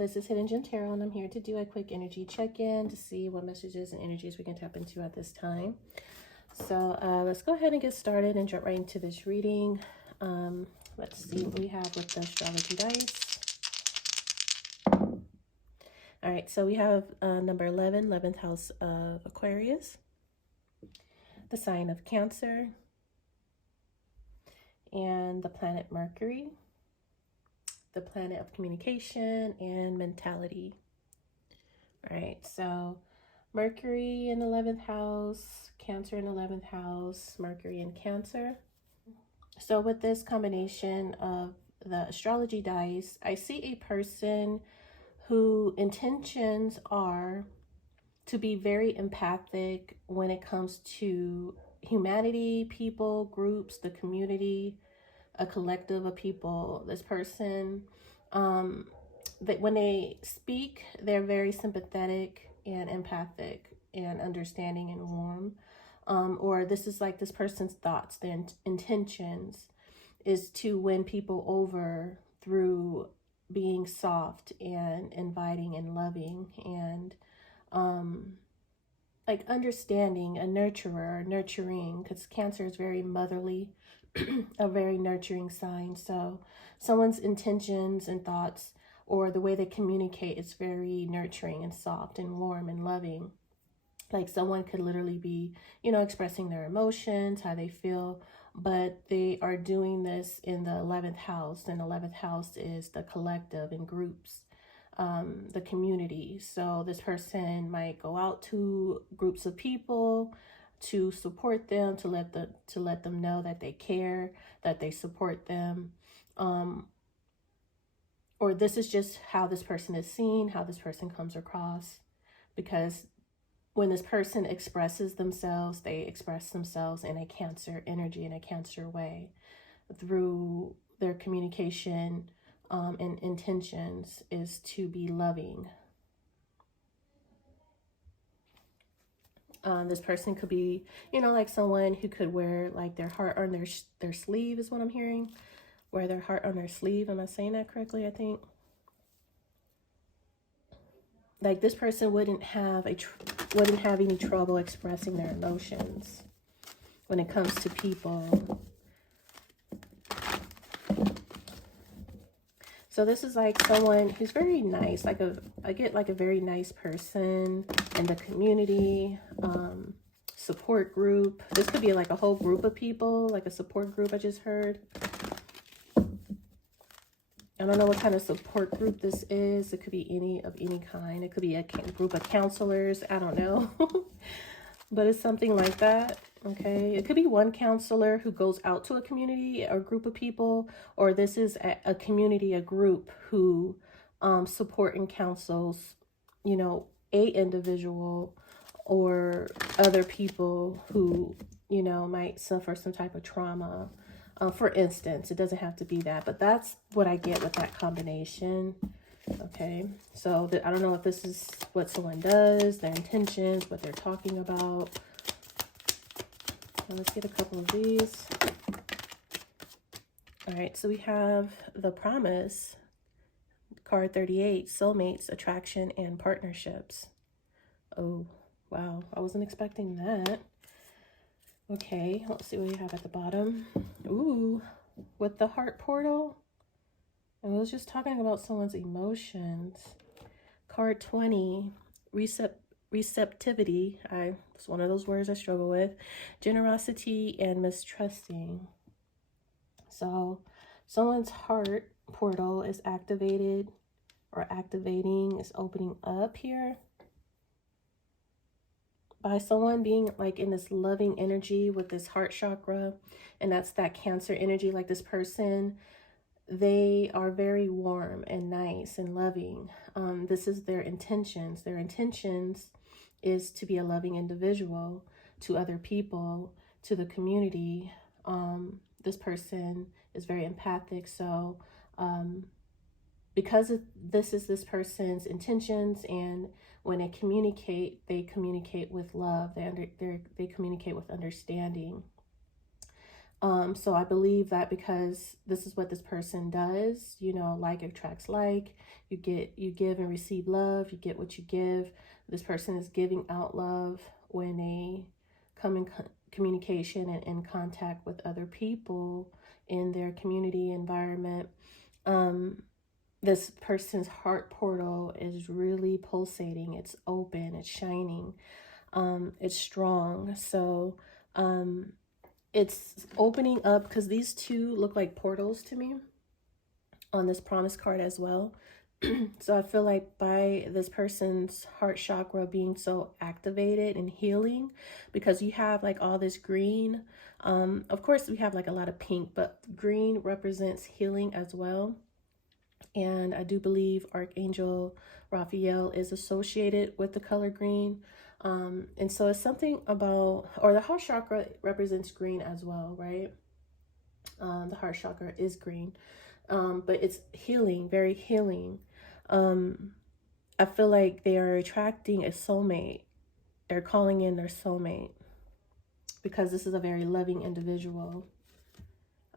this is Hidden Gem Tarot, and I'm here to do a quick energy check-in to see what messages and energies we can tap into at this time. So let's go ahead and get started and jump right into this reading. Let's see what we have with the astrology dice. All right, so we have number 11, 11th house of Aquarius, the sign of Cancer, and the planet Mercury, the planet of communication and mentality. All right, so Mercury in 11th house, Cancer in 11th house, Mercury in Cancer. So with this combination of the astrology dice, I see a person whose intentions are to be very empathic when it comes to humanity, people, groups, the community, a collective of people. This person, that when they speak, they're very sympathetic and empathic and understanding and warm. Or this is like this person's thoughts, their intentions is to win people over through being soft and inviting and loving and like understanding, a nurturer, nurturing, because Cancer is very motherly, a very nurturing sign. So someone's intentions and thoughts or the way they communicate is very nurturing and soft and warm and loving. Like someone could literally be, you know, expressing their emotions, how they feel, but they are doing this in the 11th house. And 11th house is the collective and groups, the community. So this person might go out to groups of people to support them, to let them know that they care, that they support them. Or this is just how this person is seen, how this person comes across, because when this person expresses themselves, they express themselves in a Cancer energy, in a Cancer way, through their communication and intentions is to be loving. This person could be, you know, like someone who could wear like their heart on their sleeve is what I'm hearing. Wear their heart on their sleeve. Am I saying that correctly? I think. Like this person wouldn't have any trouble expressing their emotions when it comes to people. So this is like someone who's very nice, I get like a very nice person in the community, support group. This could be like a whole group of people, like a support group I just heard. I don't know what kind of support group this is. It could be any kind. It could be a group of counselors. I don't know. But it's something like that. Okay. It could be one counselor who goes out to a community or group of people, or this is a community, a group who support and counsels, you know, a individual or other people who, you know, might suffer some type of trauma. For instance, it doesn't have to be that, but that's what I get with that combination. Okay, so I don't know if this is what someone does, their intentions, what they're talking about. So let's get a couple of these. All right, so we have the Promise, card 38, soulmates, attraction, and partnerships. Oh, wow, I wasn't expecting that. Okay, let's see what you have at the bottom. Ooh, with the heart portal. And we was just talking about someone's emotions. Card 20, receptivity. It's one of those words I struggle with. Generosity and mistrusting. So someone's heart portal is activated or activating, is opening up here by someone being like in this loving energy with this heart chakra, and that's that Cancer energy. Like this person, they are very warm and nice and loving. This is their intentions. Their intentions is to be a loving individual to other people, to the community. This person is very empathic. So because this is this person's intentions, and when they communicate with love. They communicate with understanding. So I believe that because this is what this person does, you know, like attracts like, you give and receive love, you get what you give. This person is giving out love when they come in communication and in contact with other people in their community environment. This person's heart portal is really pulsating. It's open, it's shining, it's strong. So, it's opening up because these two look like portals to me on this promise card as well. So I feel like by this person's heart chakra being so activated and healing, because you have like all this green, of course we have like a lot of pink, but green represents healing as well. And I do believe Archangel Raphael is associated with the color green. And so it's something about, or the heart chakra represents green as well, right? The heart chakra is green, but it's healing, very healing. I feel like they are attracting a soulmate. They're calling in their soulmate because this is a very loving individual.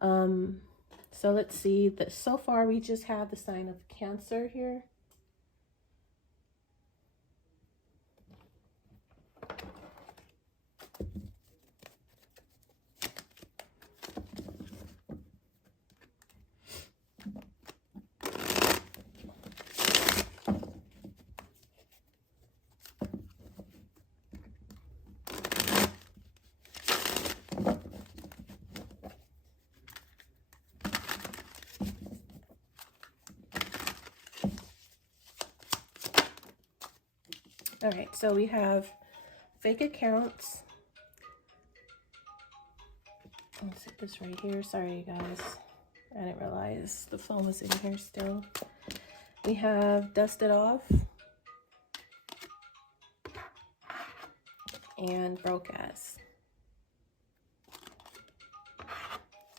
So let's see that so far we just have the sign of Cancer here. All right, so we have fake accounts. Let's set this right here. Sorry, you guys. I didn't realize the phone was in here still. We have dusted off and broke ass.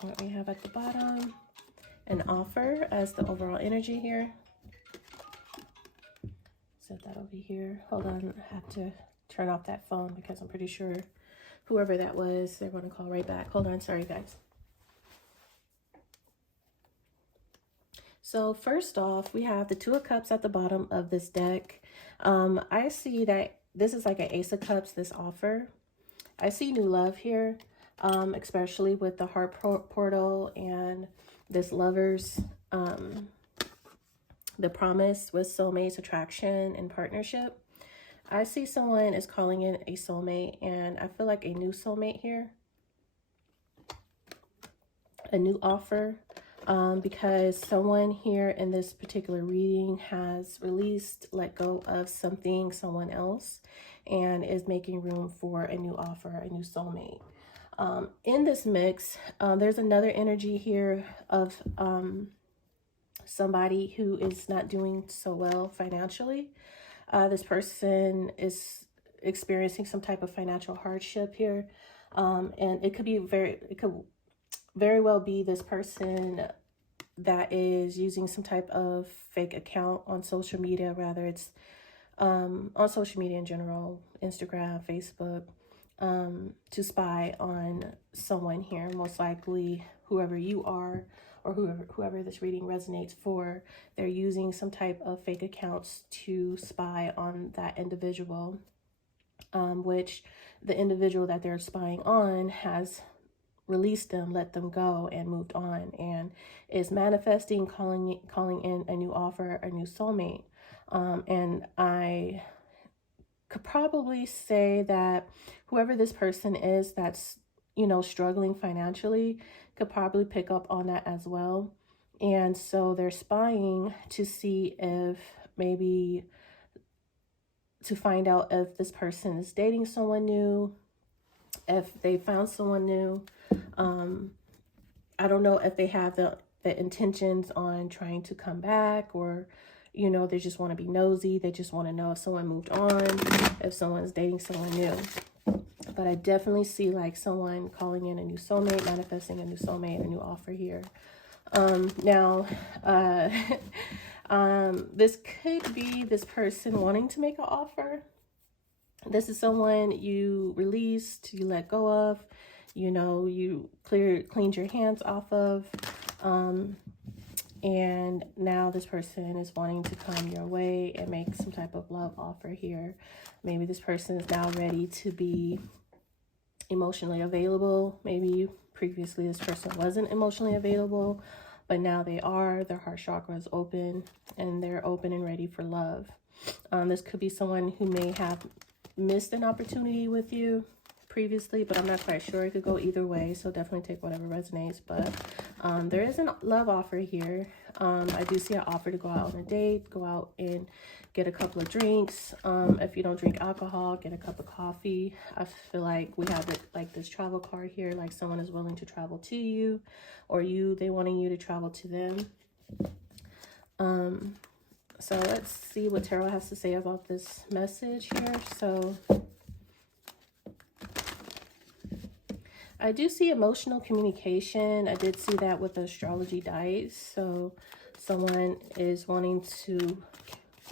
What we have at the bottom, an offer as the overall energy here. Set that over here. Hold on, I have to turn off that phone because I'm pretty sure whoever that was, they're going to call right back. Hold on, sorry guys. So first off, we have the Two of Cups at the bottom of this deck. I see that this is like an Ace of Cups, this offer. I see new love here, especially with the heart portal and this lovers, the promise with soulmates, attraction, and partnership. I see someone is calling in a soulmate, and I feel like a new soulmate here. A new offer, because someone here in this particular reading has released, let go of something, someone else, and is making room for a new offer, a new soulmate. In this mix, there's another energy here of somebody who is not doing so well financially. This person is experiencing some type of financial hardship here. And it could very well be this person that is using some type of fake account on social media, rather it's on social media in general, Instagram, Facebook, to spy on someone here. Most likely whoever you are, or whoever this reading resonates for, they're using some type of fake accounts to spy on that individual, which the individual that they're spying on has released them, let them go, and moved on, and is manifesting, calling in a new offer, a new soulmate. And I could probably say that whoever this person is that's, you know, struggling financially could probably pick up on that as well. And so they're spying to see if maybe to find out if this person is dating someone new, if they found someone new. I don't know if they have the intentions on trying to come back, or, you know, they just want to be nosy. They just want to know if someone moved on, if someone's dating someone new. But I definitely see like someone calling in a new soulmate, manifesting a new soulmate, a new offer here. This could be this person wanting to make an offer. This is someone you released, you let go of, you know, you cleaned your hands off of, and now this person is wanting to come your way and make some type of love offer here. Maybe this person is now ready to be emotionally available. Maybe previously this person wasn't emotionally available, but now they are. Their heart chakra is open and they're open and ready for love. This could be someone who may have missed an opportunity with you previously, but I'm not quite sure. It could go either way, so definitely take whatever resonates. But there is a love offer here. I do see an offer to go out on a date, go out and get a couple of drinks. If you don't drink alcohol, get a cup of coffee. I feel like we have it like this travel card here, like someone is willing to travel to you, or they wanting you to travel to them. So let's see what Tarot has to say about this message here. So I do see emotional communication. I did see that with the astrology dice. So someone is wanting to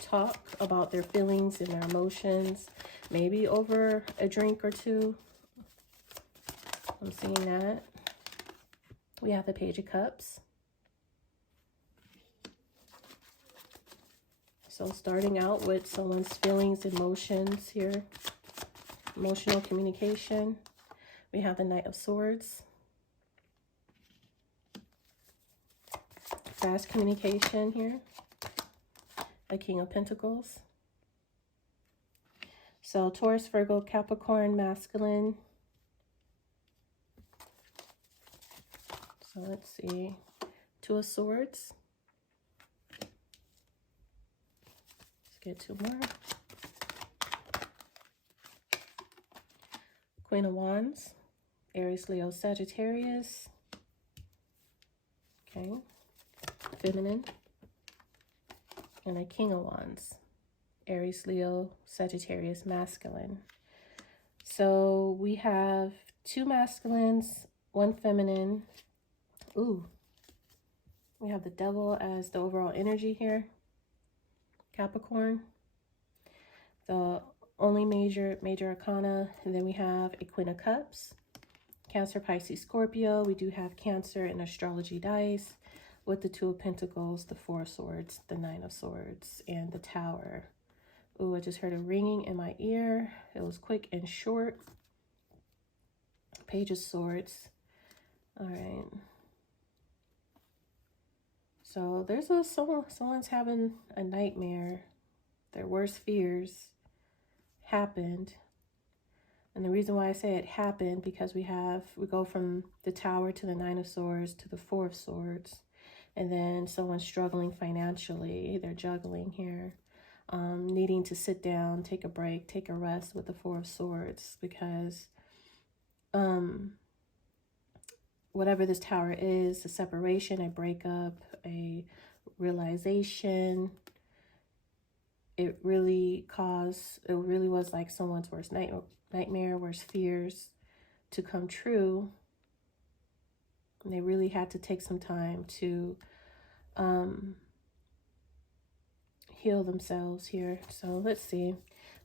talk about their feelings and their emotions, maybe over a drink or two. I'm seeing that. We have the Page of Cups. So starting out with someone's feelings, emotions here, emotional communication. We have the Knight of Swords. Fast communication here. The King of Pentacles. So Taurus, Virgo, Capricorn, masculine. So let's see. Two of Swords. Get two more. Queen of Wands, Aries, Leo, Sagittarius. Okay, feminine. And a King of Wands, Aries, Leo, Sagittarius, masculine. So we have two masculines, one feminine. Ooh, we have the Devil as the overall energy here. Capricorn, the only major arcana, and then we have a Queen of Cups, Cancer, Pisces, Scorpio. We do have Cancer and astrology dice with the Two of Pentacles, the Four of Swords, the Nine of Swords, and the Tower. Ooh, I just heard a ringing in my ear. It was quick and short. Page of Swords. All right. So there's someone's having a nightmare. Their worst fears happened. And the reason why I say it happened, because we go from the Tower to the Nine of Swords to the Four of Swords. And then someone's struggling financially. They're juggling here. Needing to sit down, take a break, take a rest with the Four of Swords. Because whatever this Tower is, a separation, a breakup, a realization, it really was like someone's worst nightmare, worst fears to come true. And they really had to take some time to heal themselves here. So let's see.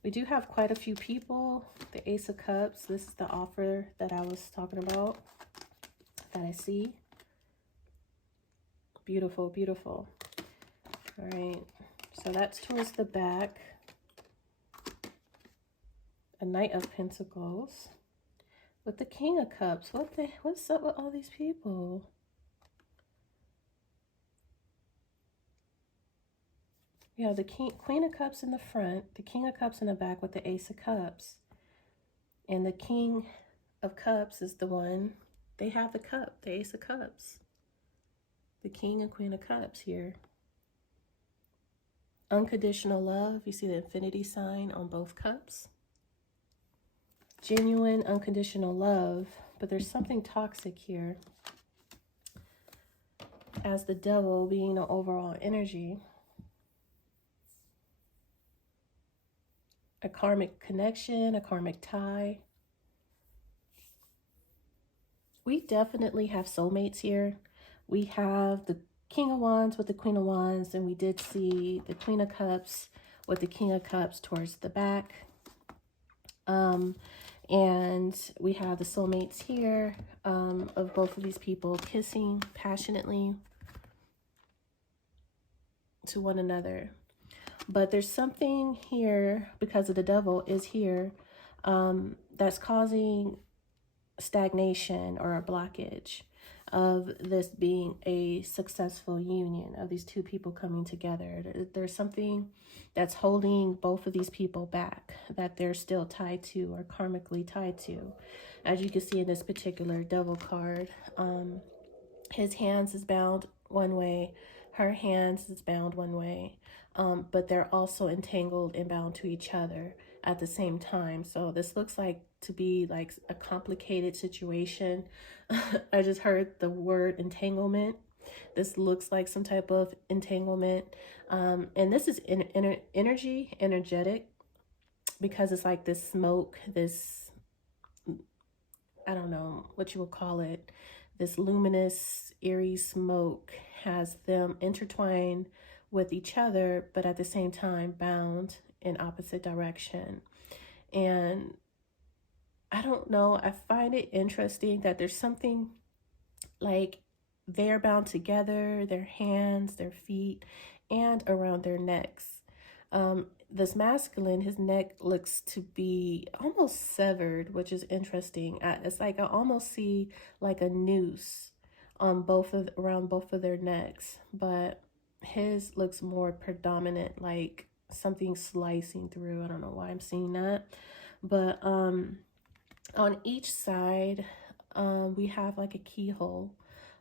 We do have quite a few people. The Ace of Cups. This is the offer that I was talking about that I see. Beautiful, beautiful. All right. So that's towards the back. A Knight of Pentacles with the King of Cups. What's up with all these people? Yeah, the Queen of Cups in the front, the King of Cups in the back with the Ace of Cups. And the King of Cups is the one, they have the cup, the Ace of Cups. The King and Queen of Cups here. Unconditional love. You see the infinity sign on both cups. Genuine, unconditional love. But there's something toxic here. As the Devil being the overall energy. A karmic connection, a karmic tie. We definitely have soulmates here. We have the King of Wands with the Queen of Wands, and we did see the Queen of Cups with the King of Cups towards the back. And we have the soulmates here, of both of these people kissing passionately to one another. But there's something here, because of the devil is here, that's causing stagnation or a blockage of this being a successful union of these two people coming together. There's something that's holding both of these people back, that they're still tied to or karmically tied to. As you can see in this particular devil card, his hands is bound one way, her hands is bound one way, but they're also entangled and bound to each other at the same time. So this looks like to be like a complicated situation. I just heard the word entanglement. This looks like some type of entanglement. And this is energetic, because it's like this smoke, this, I don't know what you would call it, this luminous, eerie smoke has them intertwined with each other, but at the same time bound in opposite direction. And I don't know, I find it interesting that there's something like they're bound together, their hands, their feet, and around their necks. This masculine, his neck looks to be almost severed, which is interesting. It's like I almost see like a noose on around both of their necks, but his looks more predominant, like something slicing through. I don't know why I'm seeing that, but on each side, we have like a keyhole.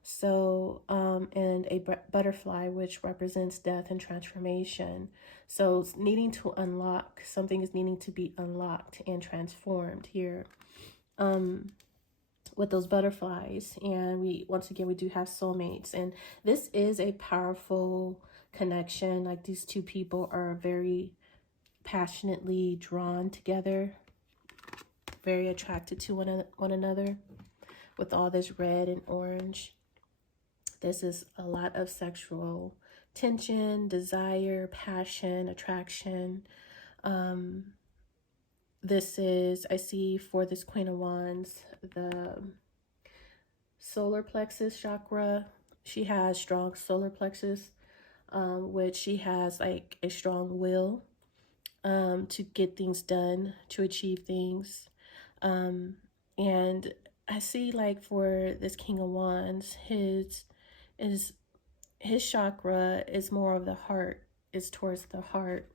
So, and a butterfly, which represents death and transformation. So it's needing to unlock, something is needing to be unlocked and transformed here, with those butterflies. And once again, we do have soulmates. And this is a powerful connection. Like these two people are very passionately drawn together, very attracted to one another with all this red and orange. This is a lot of sexual tension, desire, passion, attraction. This is, I see for this Queen of Wands, the solar plexus chakra. She has strong solar plexus, which she has like a strong will to get things done, to achieve things. And I see like for this King of Wands, his chakra is more of the heart, is towards the heart.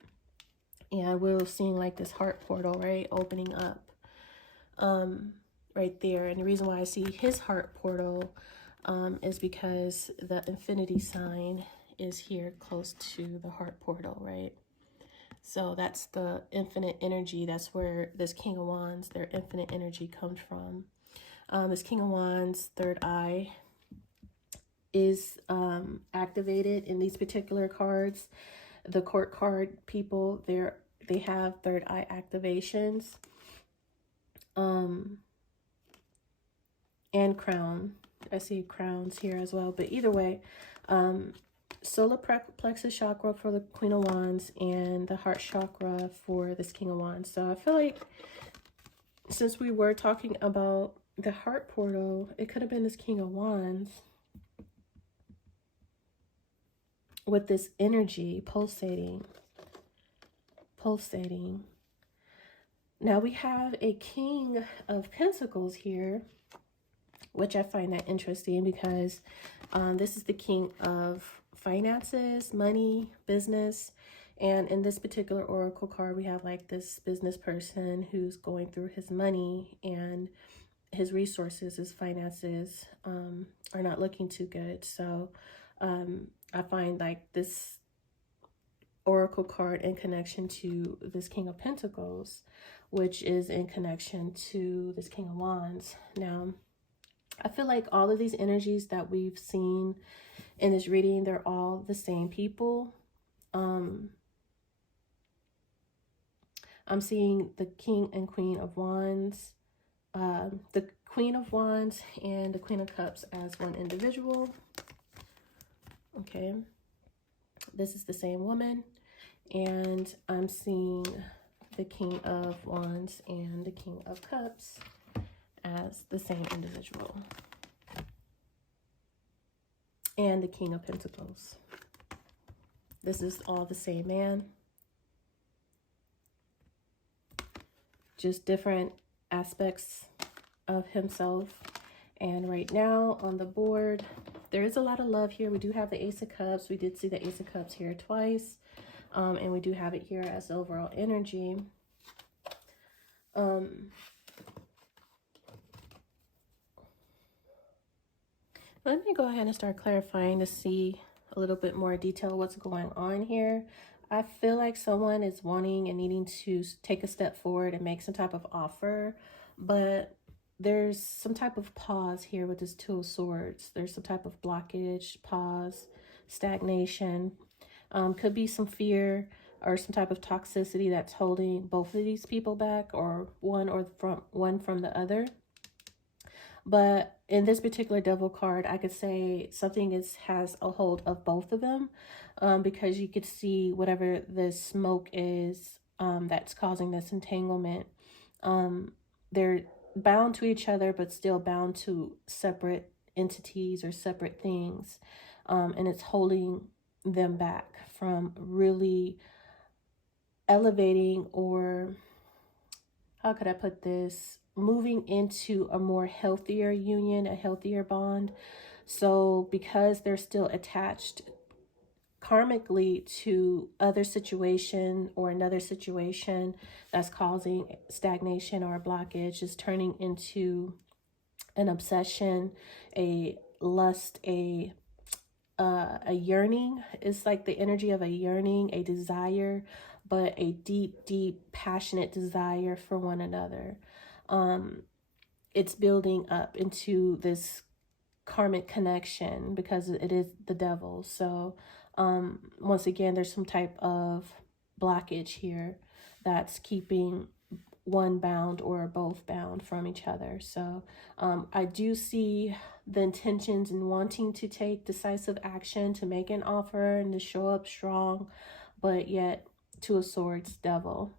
And we're seeing like this heart portal, right, opening up right there. And the reason why I see his heart portal is because the infinity sign is here close to the heart portal, right? So that's the infinite energy. That's where this King of Wands, their infinite energy comes from. This King of Wands, third eye, is activated in these particular cards. The court card people, they have third eye activations. And crown. I see crowns here as well. But either way, solar plexus chakra for the Queen of Wands and the heart chakra for this King of Wands. So I feel like since we were talking about the heart portal, it could have been this King of Wands with this energy pulsating. Now we have a King of Pentacles here, which I find that interesting because this is the king of finances, money, business. And in this particular oracle card, we have like this business person who's going through his money and his resources, his finances are not looking too good. So I find like this oracle card in connection to this King of Pentacles, which is in connection to this King of Wands. Now, I feel like all of these energies that we've seen in this reading, they're all the same people. I'm seeing the King and Queen of Wands, the Queen of Wands and the Queen of Cups as one individual. Okay, this is the same woman. And I'm seeing the King of Wands and the King of Cups as the same individual. And the King of Pentacles. This is all the same man. Just different aspects of himself. And right now on the board, there is a lot of love here. We do have the Ace of Cups. We did see the Ace of Cups here twice. And we do have it here as overall energy. Let me go ahead and start clarifying to see a little bit more detail what's going on here. I feel like someone is wanting and needing to take a step forward and make some type of offer, but there's some type of pause here with this Two of Swords. There's some type of blockage, pause, stagnation. Could be some fear or some type of toxicity that's holding both of these people back, or one from the other. But in this particular Devil card, I could say something has a hold of both of them, because you could see whatever the smoke is that's causing this entanglement. They're bound to each other, but still bound to separate entities or separate things. And it's holding them back from really elevating, or how could I put this? Moving into a more healthier union, a healthier bond. So because they're still attached karmically to other situation or another situation that's causing stagnation or a blockage, is turning into an obsession, a lust, a yearning. It's like the energy of a yearning, a desire, but a deep, passionate desire for one another. It's building up into this karmic connection because it is the devil. So once again, there's some type of blockage here that's keeping one bound or both bound from each other. So I do see the intentions in wanting to take decisive action, to make an offer and to show up strong, but yet Two of Swords, devil.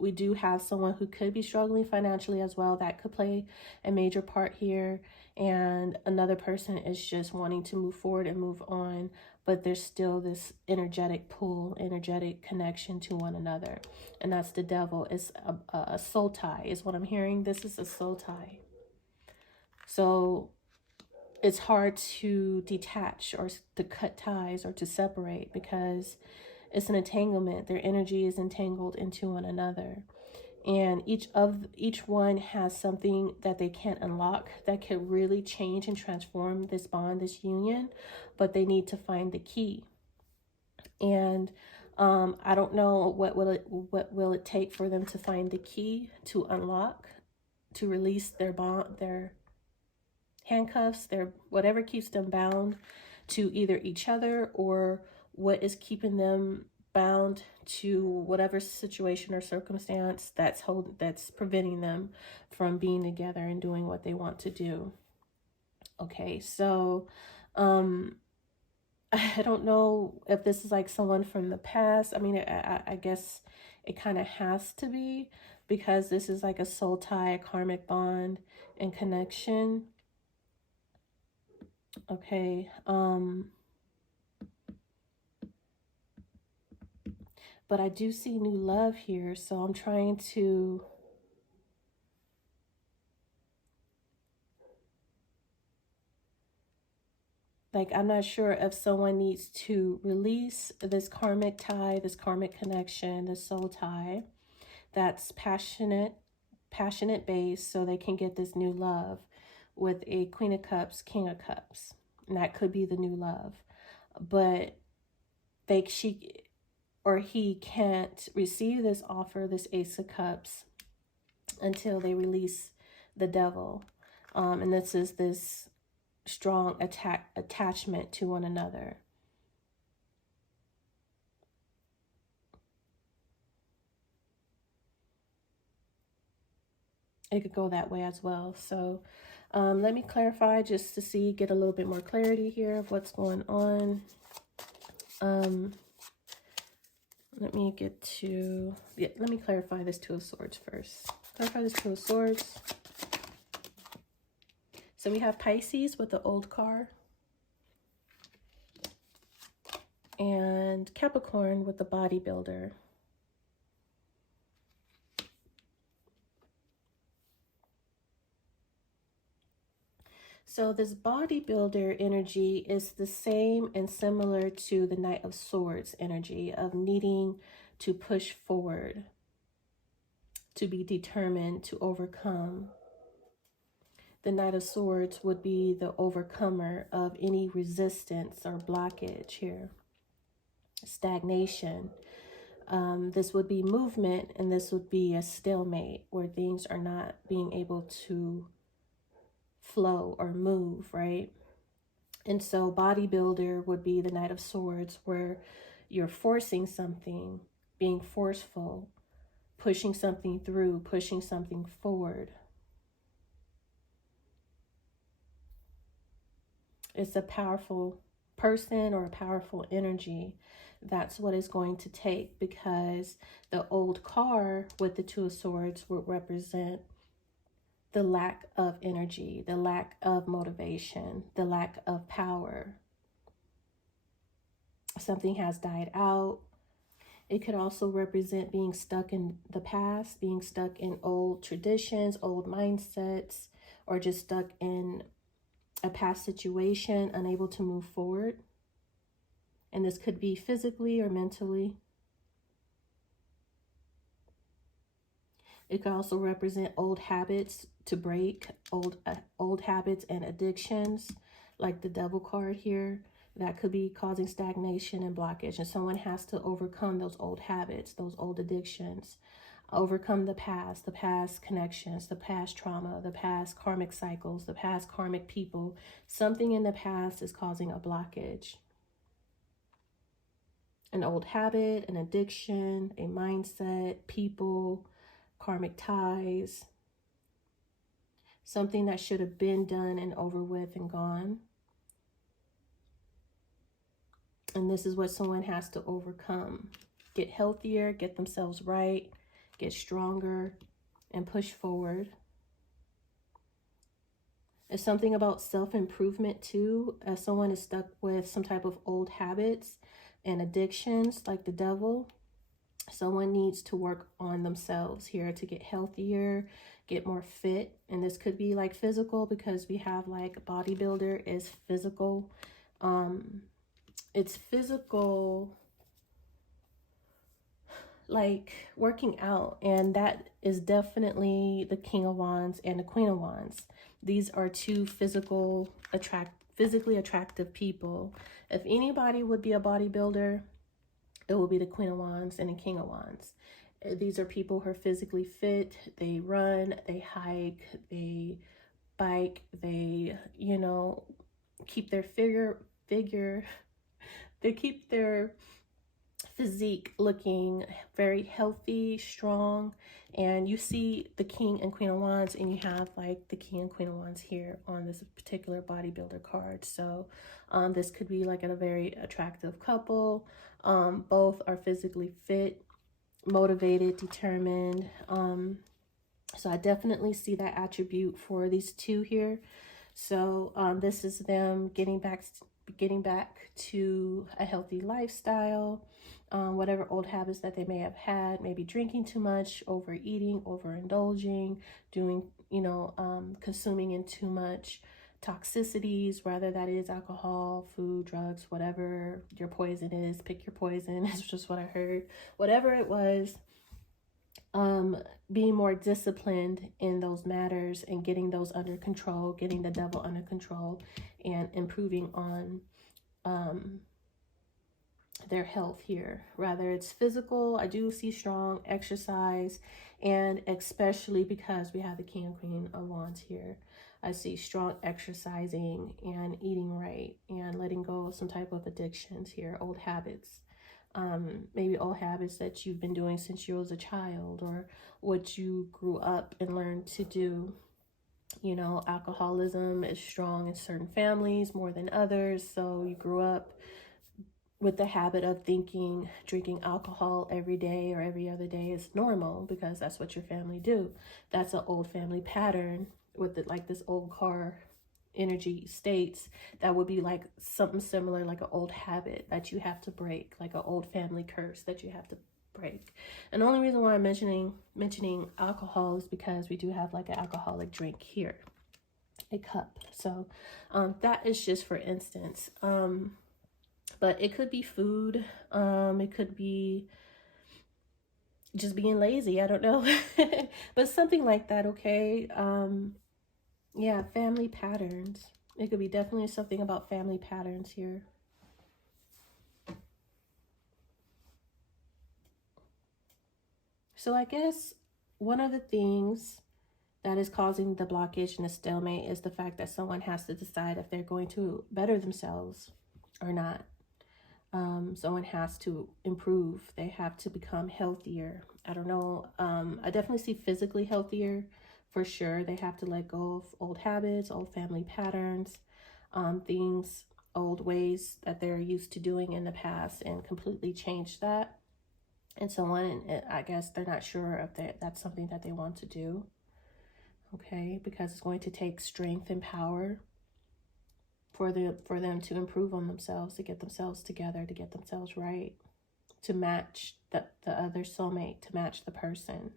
We do have someone who could be struggling financially as well. That could play a major part here. And another person is just wanting to move forward and move on, but there's still this energetic pull, energetic connection to one another. And that's the devil. It's a soul tie is what I'm hearing. This is a soul tie. So it's hard to detach or to cut ties or to separate, because it's an entanglement. Their energy is entangled into one another. And each one has something that they can't unlock that could really change and transform this bond, this union, but they need to find the key. And I don't know what will it take for them to find the key to unlock, to release their bond, their handcuffs, their whatever keeps them bound to either each other, or what is keeping them bound to whatever situation or circumstance that's preventing them from being together and doing what they want to do. Okay, so I don't know if this is like someone from the past. I mean, I guess it kind of has to be, because this is like a soul tie, a karmic bond and connection. Okay, but I do see new love here, so I'm trying to I'm not sure if someone needs to release this karmic tie, this karmic connection, this soul tie that's passionate based, so they can get this new love with a Queen of Cups, King of Cups. And that could be the new love. But she or he can't receive this offer, this Ace of Cups, until they release the devil. And this is this strong attachment to one another. It could go that way as well. So let me clarify just to get a little bit more clarity here of what's going on. Let let me get to, yeah, let me clarify this Two of Swords first. Clarify this Two of Swords. So we have Pisces with the old car. And Capricorn with the bodybuilder. So this bodybuilder energy is the same and similar to the Knight of Swords energy of needing to push forward, to be determined, to overcome. The Knight of Swords would be the overcomer of any resistance or blockage here. Stagnation. This would be movement, and this would be a stalemate where things are not being able to flow or move, right? And so bodybuilder would be the Knight of Swords, where you're forcing something, being forceful, pushing something through, pushing something forward. It's a powerful person or a powerful energy. That's what it's going to take, because the old car with the Two of Swords would represent the lack of energy, the lack of motivation, the lack of power. Something has died out. It could also represent being stuck in the past, being stuck in old traditions, old mindsets, or just stuck in a past situation, unable to move forward. And this could be physically or mentally. It could also represent old habits to break, old habits and addictions, like the Devil card here. That could be causing stagnation and blockage. And someone has to overcome those old habits, those old addictions, overcome the past connections, the past trauma, the past karmic cycles, the past karmic people. Something in the past is causing a blockage. An old habit, an addiction, a mindset, people, karmic ties, something that should have been done and over with and gone. And this is what someone has to overcome. Get healthier, get themselves right, get stronger, and push forward. It's something about self-improvement too, as someone is stuck with some type of old habits and addictions like the Devil. Someone needs to work on themselves here to get healthier, get more fit. And this could be like physical, because we have like bodybuilder is physical. It's physical, like working out. And that is definitely the King of Wands and the Queen of Wands. These are two physically attractive people. If anybody would be a bodybuilder, it will be the Queen of Wands and the King of Wands. These are people who are physically fit. They run, they hike, they bike, they, you know, keep their they keep their physique looking very healthy, strong. And you see the King and Queen of Wands, and you have like the King and Queen of Wands here on this particular bodybuilder card. So this could be like a very attractive couple. Both are physically fit, motivated, determined. So I definitely see that attribute for these two here. So this is them getting back to a healthy lifestyle, whatever old habits that they may have had, maybe drinking too much, overeating, overindulging, doing, you know, consuming in too much toxicities, whether that is alcohol, food, drugs, whatever your poison is. Pick your poison. It's just what I heard. Whatever it was, being more disciplined in those matters and getting those under control, getting the Devil under control, and improving on their health here. Rather it's physical, I do see strong exercise, and especially because we have the King and Queen of Wands here, I see strong exercising and eating right and letting go of some type of addictions here, old habits. Maybe old habits that you've been doing since you was a child, or what you grew up and learned to do. You know, alcoholism is strong in certain families more than others. So you grew up with the habit of thinking drinking alcohol every day or every other day is normal because that's what your family do. That's an old family pattern with it, like this old car energy states. That would be like something similar, like an old habit that you have to break, like an old family curse that you have to break. And the only reason why I'm mentioning alcohol is because we do have like an alcoholic drink here, a cup. So that is just for instance. But it could be food. It could be just being lazy. I don't know. But something like that, okay? Yeah, family patterns. It could be definitely something about family patterns here. So I guess one of the things that is causing the blockage and the stalemate is the fact that someone has to decide if they're going to better themselves or not. Someone has to improve. They have to become healthier. I don't know. I definitely see physically healthier for sure. They have to let go of old habits, old family patterns, things, old ways that they're used to doing in the past and completely change that. And someone, I guess they're not sure if that's something that they want to do. Okay, because it's going to take strength and power for them to improve on themselves, to get themselves together, to get themselves right, to match the other soulmate, to match the person.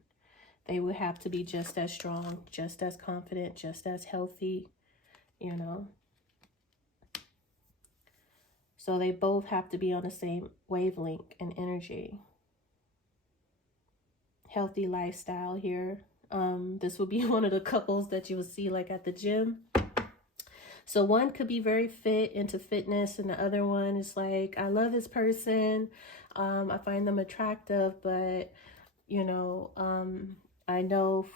They would have to be just as strong, just as confident, just as healthy, you know. So they both have to be on the same wavelength and energy. Healthy lifestyle here. This would be one of the couples that you would see like at the gym. So one could be very fit into fitness, and the other one is like, I love this person. I find them attractive, but you know, I know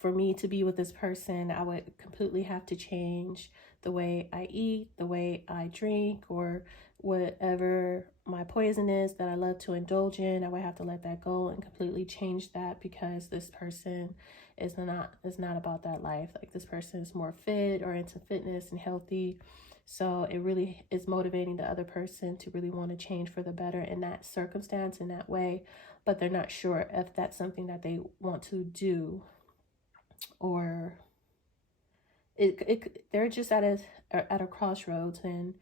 for me to be with this person, I would completely have to change the way I eat, the way I drink, or whatever my poison is that I love to indulge in. I would have to let that go and completely change that because this person is not about that life. Like this person is more fit or into fitness and healthy. So it really is motivating the other person to really want to change for the better in that circumstance, in that way, but they're not sure if that's something that they want to do, or they're just at a crossroads. And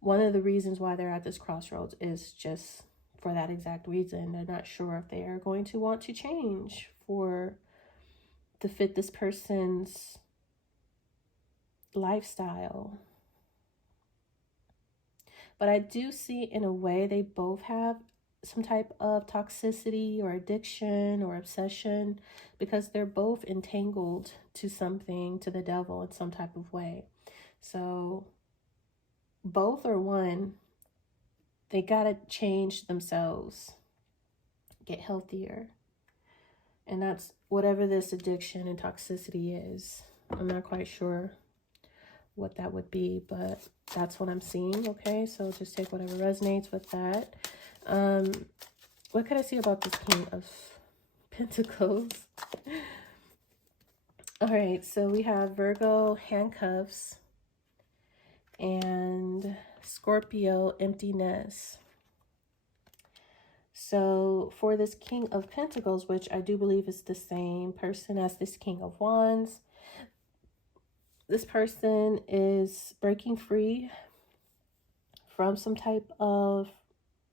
one of the reasons why they're at this crossroads is just for that exact reason. They're not sure if they are going to want to change to fit this person's lifestyle. But I do see in a way they both have some type of toxicity or addiction or obsession, because they're both entangled to something, to the devil in some type of way. So both or one, they gotta change themselves, get healthier. And that's whatever this addiction and toxicity is. I'm not quite sure what that would be, but that's what I'm seeing. Okay, so just take whatever resonates with that. What can I see about this King of Pentacles? All right, so we have Virgo handcuffs and Scorpio emptiness. So for this King of Pentacles, which I do believe is the same person as this King of Wands, this person is breaking free from some type of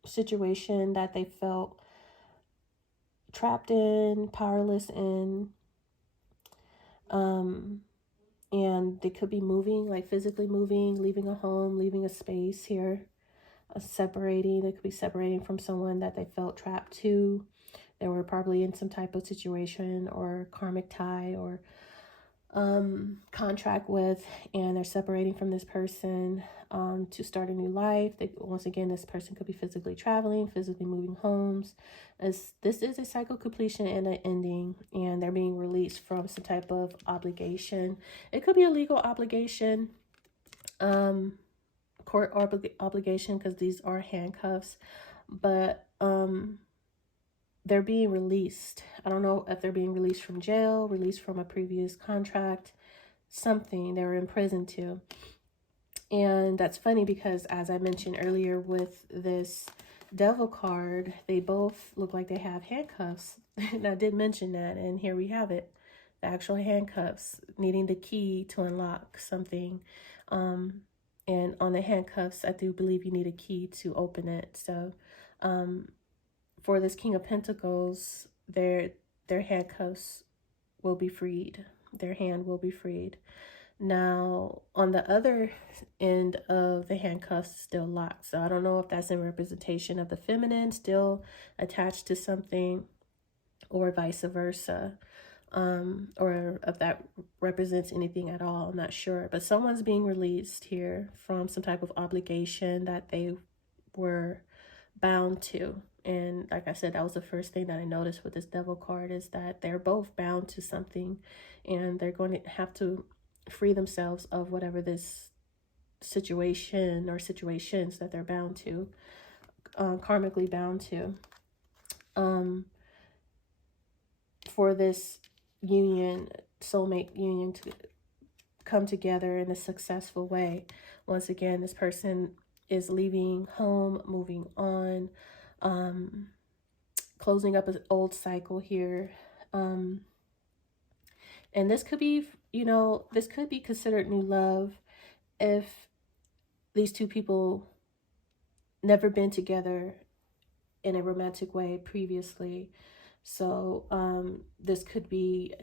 situation that they felt trapped in, powerless in. And they could be moving, like physically moving, leaving a home, leaving a space here, separating. They could be separating from someone that they felt trapped to. They were probably in some type of situation or karmic tie or contract with, and they're separating from this person to start a new life. Once again, this person could be physically traveling, physically moving homes. As this is a cycle completion and an ending, and they're being released from some type of obligation. It could be a legal obligation, court obligation, because these are handcuffs, but they're being released. I don't know if they're being released from jail, released from a previous contract, something they were in prison to. And that's funny because, as I mentioned earlier with this Devil card, they both look like they have handcuffs. And I did mention that, and here we have it. The actual handcuffs, needing the key to unlock something. And on the handcuffs, I do believe you need a key to open it. So for this King of Pentacles, their handcuffs will be freed. Their hand will be freed. Now, on the other end of the handcuffs, still locked. So I don't know if that's in representation of the feminine still attached to something, or vice versa, or if that represents anything at all. I'm not sure. But someone's being released here from some type of obligation that they were bound to. And like I said, that was the first thing that I noticed with this Devil card, is that they're both bound to something, and they're going to have to free themselves of whatever this situation or situations that they're bound to, karmically bound to, for this union, soulmate union, to come together in a successful way. Once again, this person is leaving home, moving on, closing up an old cycle here. And this could be, this could be considered new love if these two people never been together in a romantic way previously. So this could be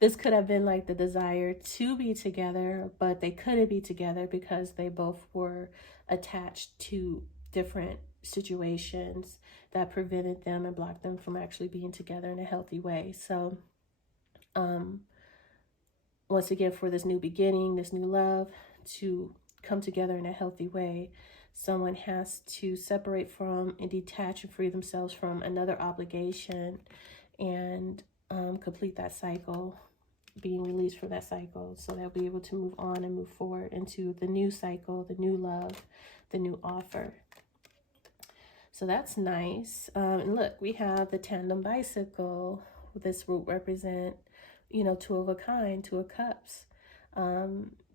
this could have been like the desire to be together, but they couldn't be together because they both were attached to different situations that prevented them and blocked them from actually being together in a healthy way. So once again, for this new beginning, this new love to come together in a healthy way, someone has to separate from and detach and free themselves from another obligation, and complete that cycle, being released from that cycle, so they'll be able to move on and move forward into the new cycle, the new love, the new offer. So that's nice. And look, we have the tandem bicycle. This will represent, two of a kind, two of cups.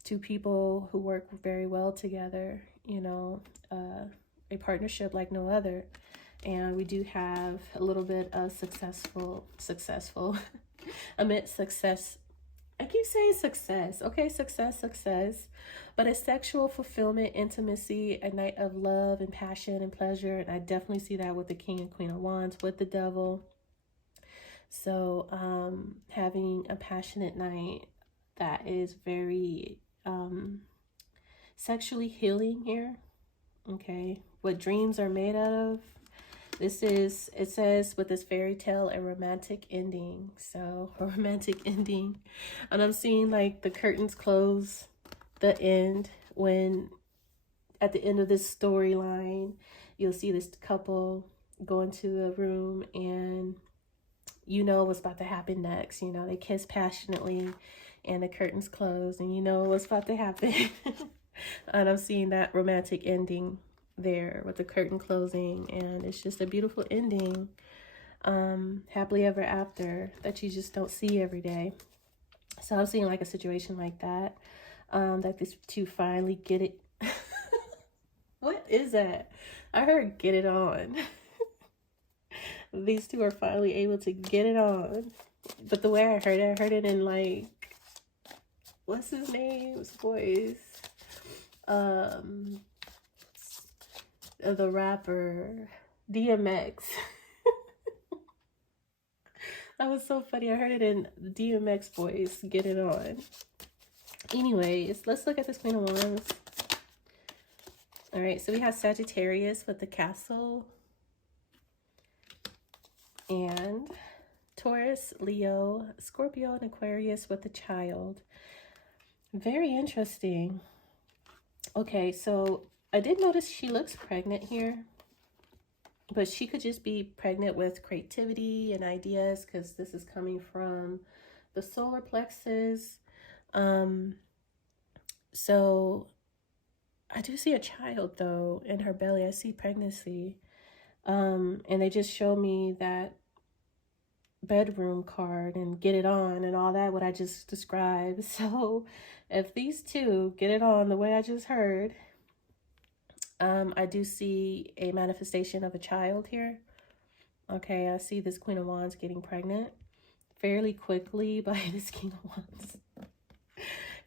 Two people who work very well together, a partnership like no other. And we do have a little bit of successful, I meant success. I keep saying success. Okay, success. But a sexual fulfillment, intimacy, a night of love and passion and pleasure. And I definitely see that with the King and Queen of Wands, with the Devil. So having a passionate night that is very sexually healing here. Okay, what dreams are made out of. It says with this fairy tale, a romantic ending. So a romantic ending. And I'm seeing like the curtains close, the end, when at the end of this storyline, you'll see this couple go into the room, and what's about to happen next. They kiss passionately and the curtains close, and what's about to happen. And I'm seeing that romantic ending there with the curtain closing, and it's just a beautiful ending. Happily ever after that you just don't see every day. So I'm seeing like a situation like that, that these two finally get it. What is that? I heard get it on. These two are finally able to get it on. But the way I heard it in like, what's his name's voice? The rapper DMX. That was so funny. I heard it in DMX voice. Get it on. Anyways, let's look at this Queen of Wands. All right, so we have Sagittarius with the castle, and Taurus, Leo, Scorpio, and Aquarius with the child. Very interesting. Okay, so I did notice she looks pregnant here, but she could just be pregnant with creativity and ideas, because this is coming from the solar plexus. So I do see a child though in her belly. I see pregnancy. And they just show me that bedroom card and get it on and all that, what I just described. So if these two get it on the way I just heard, I do see a manifestation of a child here. Okay, I see this Queen of Wands getting pregnant fairly quickly by this King of Wands.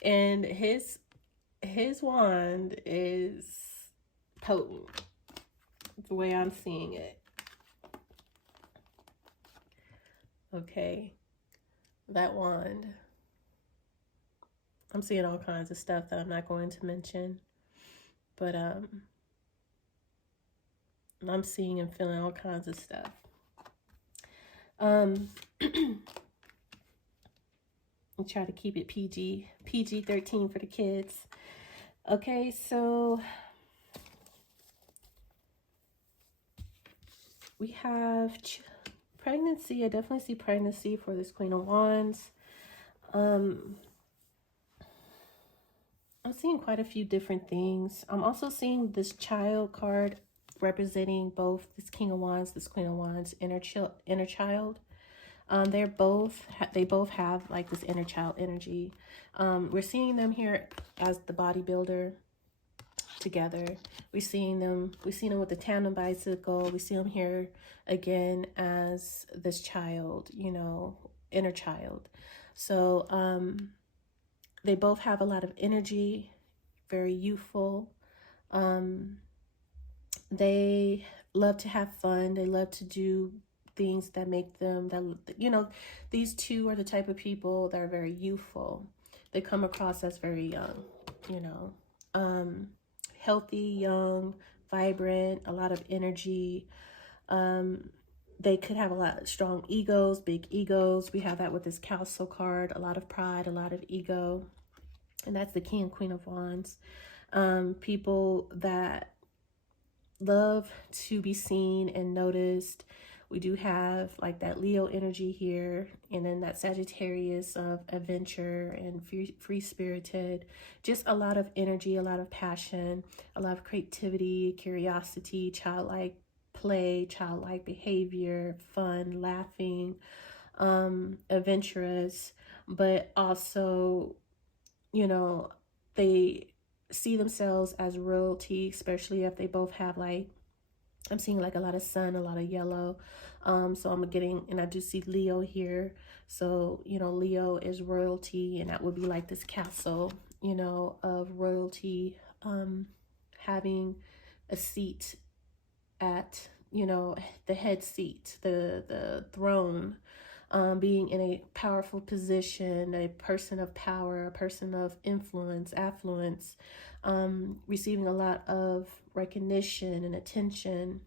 And his wand is potent, the way I'm seeing it. Okay, that wand. I'm seeing all kinds of stuff that I'm not going to mention, but I'm seeing and feeling all kinds of stuff. I try to keep it PG-13 for the kids. Okay, so we have pregnancy. I definitely see pregnancy for this Queen of Wands. I'm seeing quite a few different things. I'm also seeing this child card representing both this King of Wands, this Queen of Wands, inner child. They both have like this inner child energy. We're seeing them here as the bodybuilder together. We've seen them with the tandem bicycle. We see them here again as this child, you know, inner child. So they both have a lot of energy, very youthful. They love to have fun. They love to do things that make them, that, you know, these two are the type of people that are very youthful. They come across as very young, you know, healthy, young, vibrant, a lot of energy. They could have a lot of strong egos, big egos. We have that with this Council card, a lot of pride, a lot of ego. And that's the King and Queen of Wands. People that love to be seen and noticed. We do have like that Leo energy here, and then that Sagittarius of adventure and free-spirited. Just a lot of energy, a lot of passion, a lot of creativity, curiosity, childlike play, childlike behavior, fun, laughing, adventurous, but also, you know, they see themselves as royalty, especially if they both have like, I'm seeing like a lot of sun, a lot of yellow. So I'm getting, and I do see Leo here. So, you know, Leo is royalty, and that would be like this castle, you know, of royalty, having a seat at, you know, the head seat, the throne, being in a powerful position, a person of power, a person of influence, affluence, receiving a lot of recognition and attention,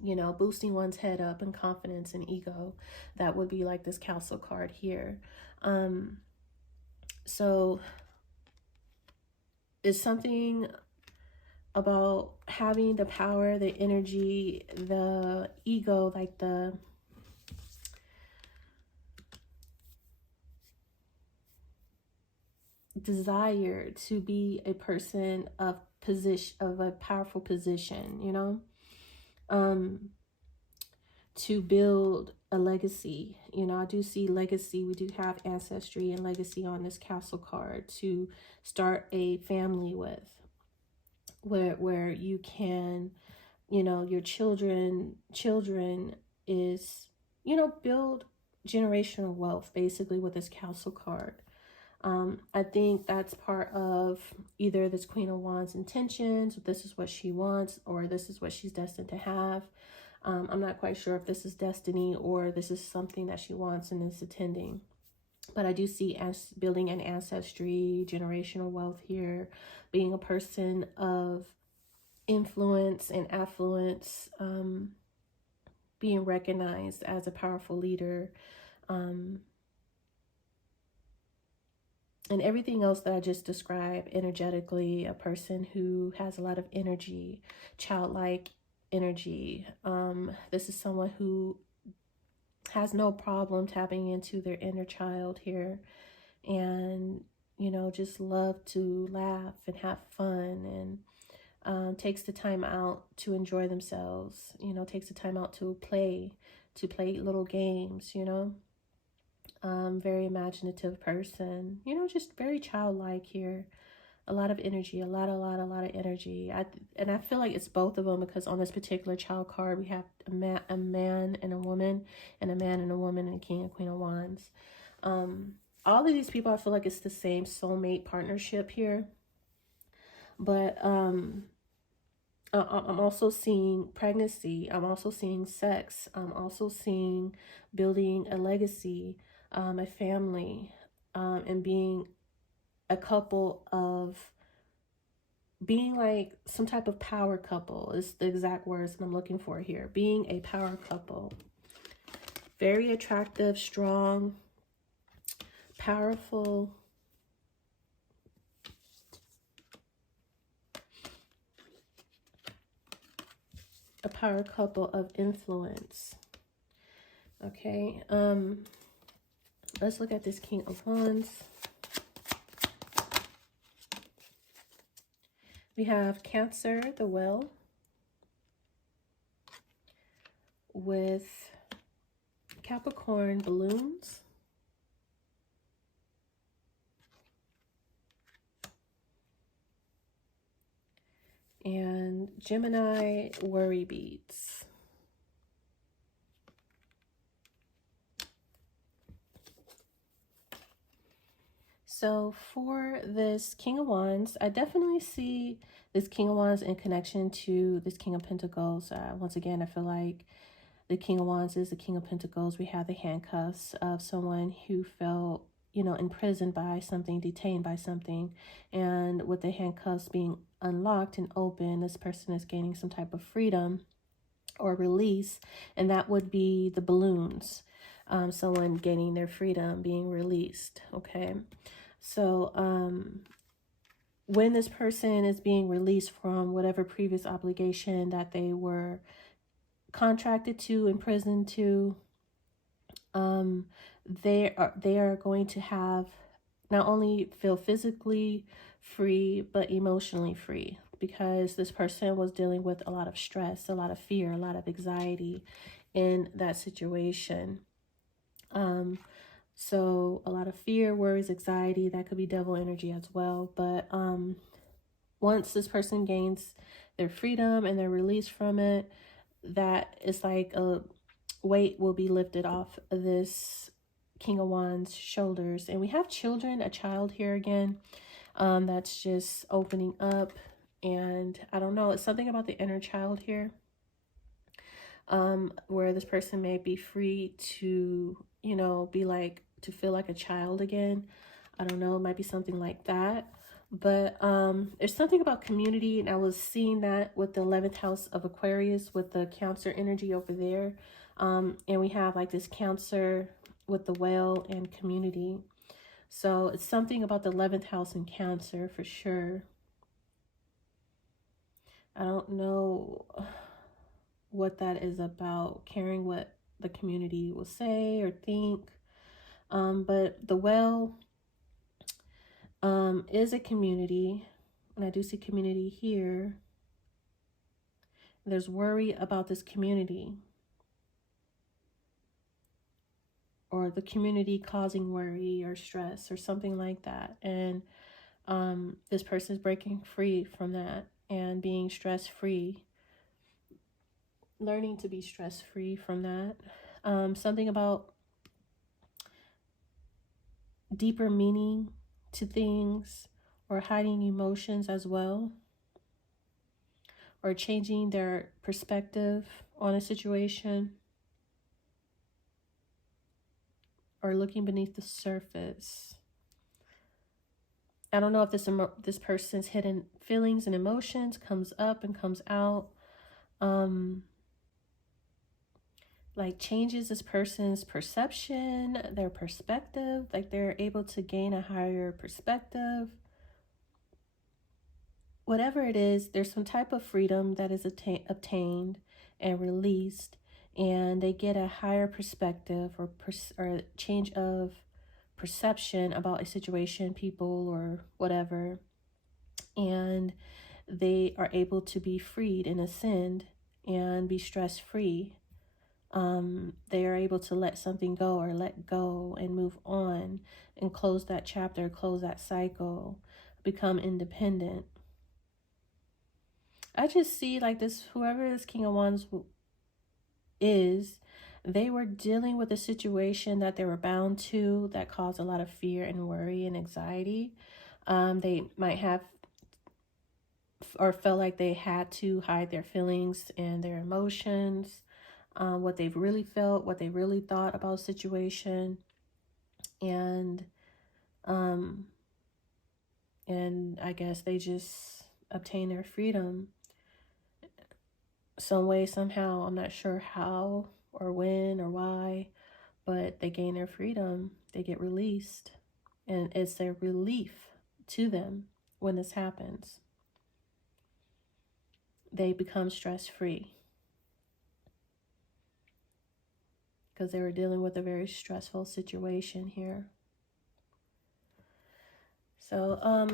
you know, boosting one's head up and confidence and ego. That would be like this Council card here. So it's something about having the power, the energy, the ego, like the desire to be a person of position, of a powerful position, you know, to build a legacy. You know, I do see legacy. We do have ancestry and legacy on this Council card to start a family with, where you can, you know, your children is, you know, build generational wealth basically with this Council card. I think that's part of either this Queen of Wands intentions, this is what she wants, or this is what she's destined to have. I'm not quite sure if this is destiny or this is something that she wants and is attending. But I do see as building an ancestry, generational wealth here, being a person of influence and affluence, being recognized as a powerful leader, and everything else that I just described energetically, a person who has a lot of energy, childlike energy. This is someone who has no problem tapping into their inner child here, and, you know, just love to laugh and have fun, takes the time out to enjoy themselves, you know, takes the time out to play little games, you know. Very imaginative person, you know, just very childlike here. A lot of energy, a lot of energy. And I feel like it's both of them, because on this particular child card we have a man and a woman, and a man and a woman, and a king and queen of wands. All of these people, I feel like it's the same soulmate partnership here. But I'm also seeing pregnancy. I'm also seeing sex. I'm also seeing building a legacy, a family, and being a couple of, being like some type of power couple is the exact words that I'm looking for here. Being a power couple. Very attractive, strong, powerful. A power couple of influence. Okay, let's look at this King of Wands. We have Cancer, the Well, with Capricorn, balloons. And Gemini, worry beads. So for this King of Wands, I definitely see this King of Wands in connection to this King of Pentacles. Once again, I feel like the King of Wands is the King of Pentacles. We have the handcuffs of someone who felt, you know, imprisoned by something, detained by something. And with the handcuffs being unlocked and open, this person is gaining some type of freedom or release. And that would be the balloons. Someone gaining their freedom, being released. Okay. So when this person is being released from whatever previous obligation that they were contracted to, imprisoned to, they are going to have, not only feel physically free, but emotionally free, because this person was dealing with a lot of stress, a lot of fear, a lot of anxiety in that situation. So a lot of fear, worries, anxiety, that could be devil energy as well. But once this person gains their freedom and they're released from it, that is like a weight will be lifted off this King of Wands shoulders. And we have children, a child here again, that's just opening up. And I don't know, it's something about the inner child here, where this person may be free to, you know, be like, to feel like a child again. I don't know, it might be something like that. But there's something about community, and I was seeing that with the 11th house of Aquarius with the Cancer energy over there. And we have like this Cancer with the whale and community. So it's something about the 11th house in Cancer for sure. I don't know what that is about, caring what the community will say or think. But the well is a community, and I do see community here. There's worry about this community, or the community causing worry or stress or something like that. And this person is breaking free from that and being stress-free, learning to be stress-free from that. Something about deeper meaning to things, or hiding emotions as well, or changing their perspective on a situation, or looking beneath the surface. I don't know if this person's hidden feelings and emotions comes up and comes out, like changes this person's perception, their perspective, like they're able to gain a higher perspective. Whatever it is, there's some type of freedom that is obtained and released, and they get a higher perspective or change of perception about a situation, people, or whatever. And they are able to be freed and ascend and be stress-free. They are able to let something go or let go and move on and close that chapter, close that cycle, become independent. I just see like this, whoever this King of Wands is, they were dealing with a situation that they were bound to that caused a lot of fear and worry and anxiety. They might have or felt like they had to hide their feelings and their emotions, what they've really felt, what they really thought about a situation. And I guess they just obtain their freedom some way, somehow. I'm not sure how or when or why, but they gain their freedom. They get released, and it's a relief to them when this happens. They become stress-free because they were dealing with a very stressful situation here. So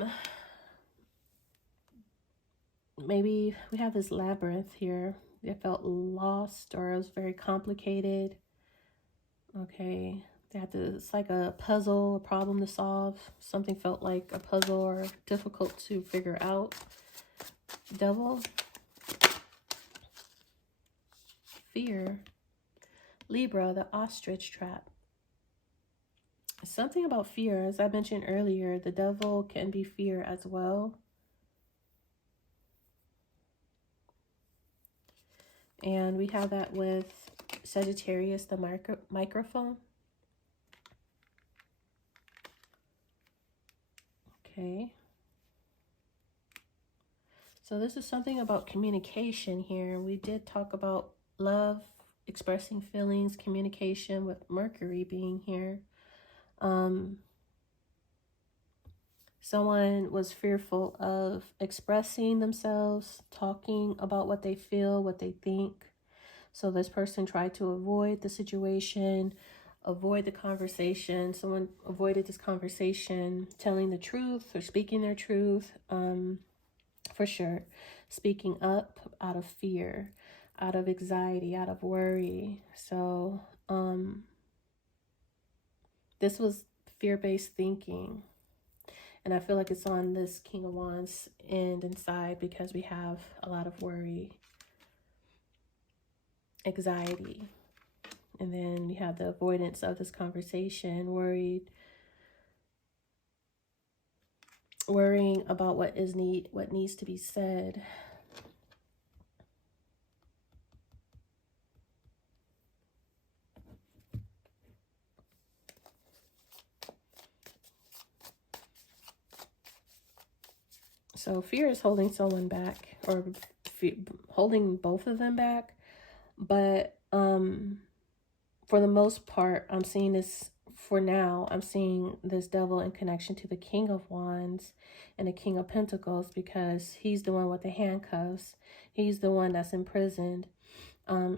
maybe we have this labyrinth here. They felt lost, or it was very complicated. Okay, they had to, it's like a puzzle, a problem to solve. Something felt like a puzzle or difficult to figure out. Devil. Fear. Libra, the ostrich trap. Something about fear, as I mentioned earlier, the devil can be fear as well. And we have that with Sagittarius, the microphone. Okay. So this is something about communication here. We did talk about love, expressing feelings, communication, with Mercury being here. Someone was fearful of expressing themselves, talking about what they feel, what they think. So this person tried to avoid the situation, avoid the conversation. Someone avoided this conversation, telling the truth or speaking their truth, for sure. Speaking up out of fear, out of anxiety, out of worry. So this was fear-based thinking. And I feel like it's on this King of Wands end inside because we have a lot of worry, anxiety. And then we have the avoidance of this conversation, worrying about what needs to be said. So fear is holding someone back, or holding both of them back. But for the most part, I'm seeing this, for now, I'm seeing this devil in connection to the King of Wands and the King of Pentacles, because he's the one with the handcuffs. He's the one that's imprisoned.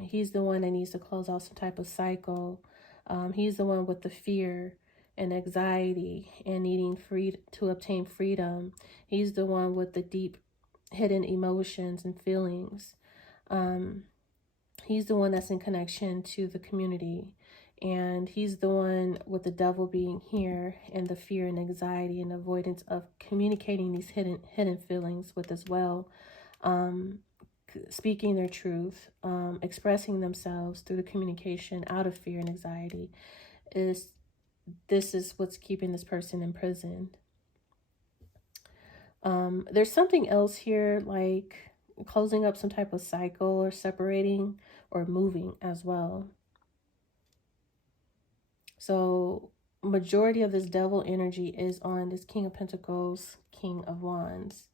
He's the one that needs to close out some type of cycle. He's the one with the fear and anxiety and needing to obtain freedom. He's the one with the deep hidden emotions and feelings. He's the one that's in connection to the community, and he's the one with the devil being here and the fear and anxiety and avoidance of communicating these hidden feelings with as well. Speaking their truth, expressing themselves through the communication out of fear and anxiety. This is what's keeping this person imprisoned. There's something else here, like closing up some type of cycle or separating or moving as well. So majority of this devil energy is on this King of Pentacles, King of Wands.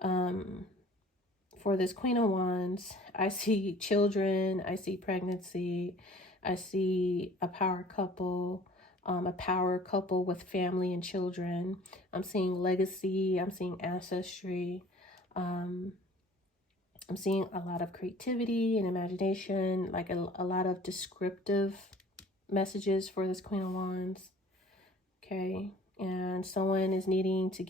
For this Queen of Wands, I see children, I see pregnancy, I see a power couple with family and children. I'm seeing legacy, I'm seeing ancestry. I'm seeing a lot of creativity and imagination, like a lot of descriptive messages for this Queen of Wands. Okay, and someone is needing to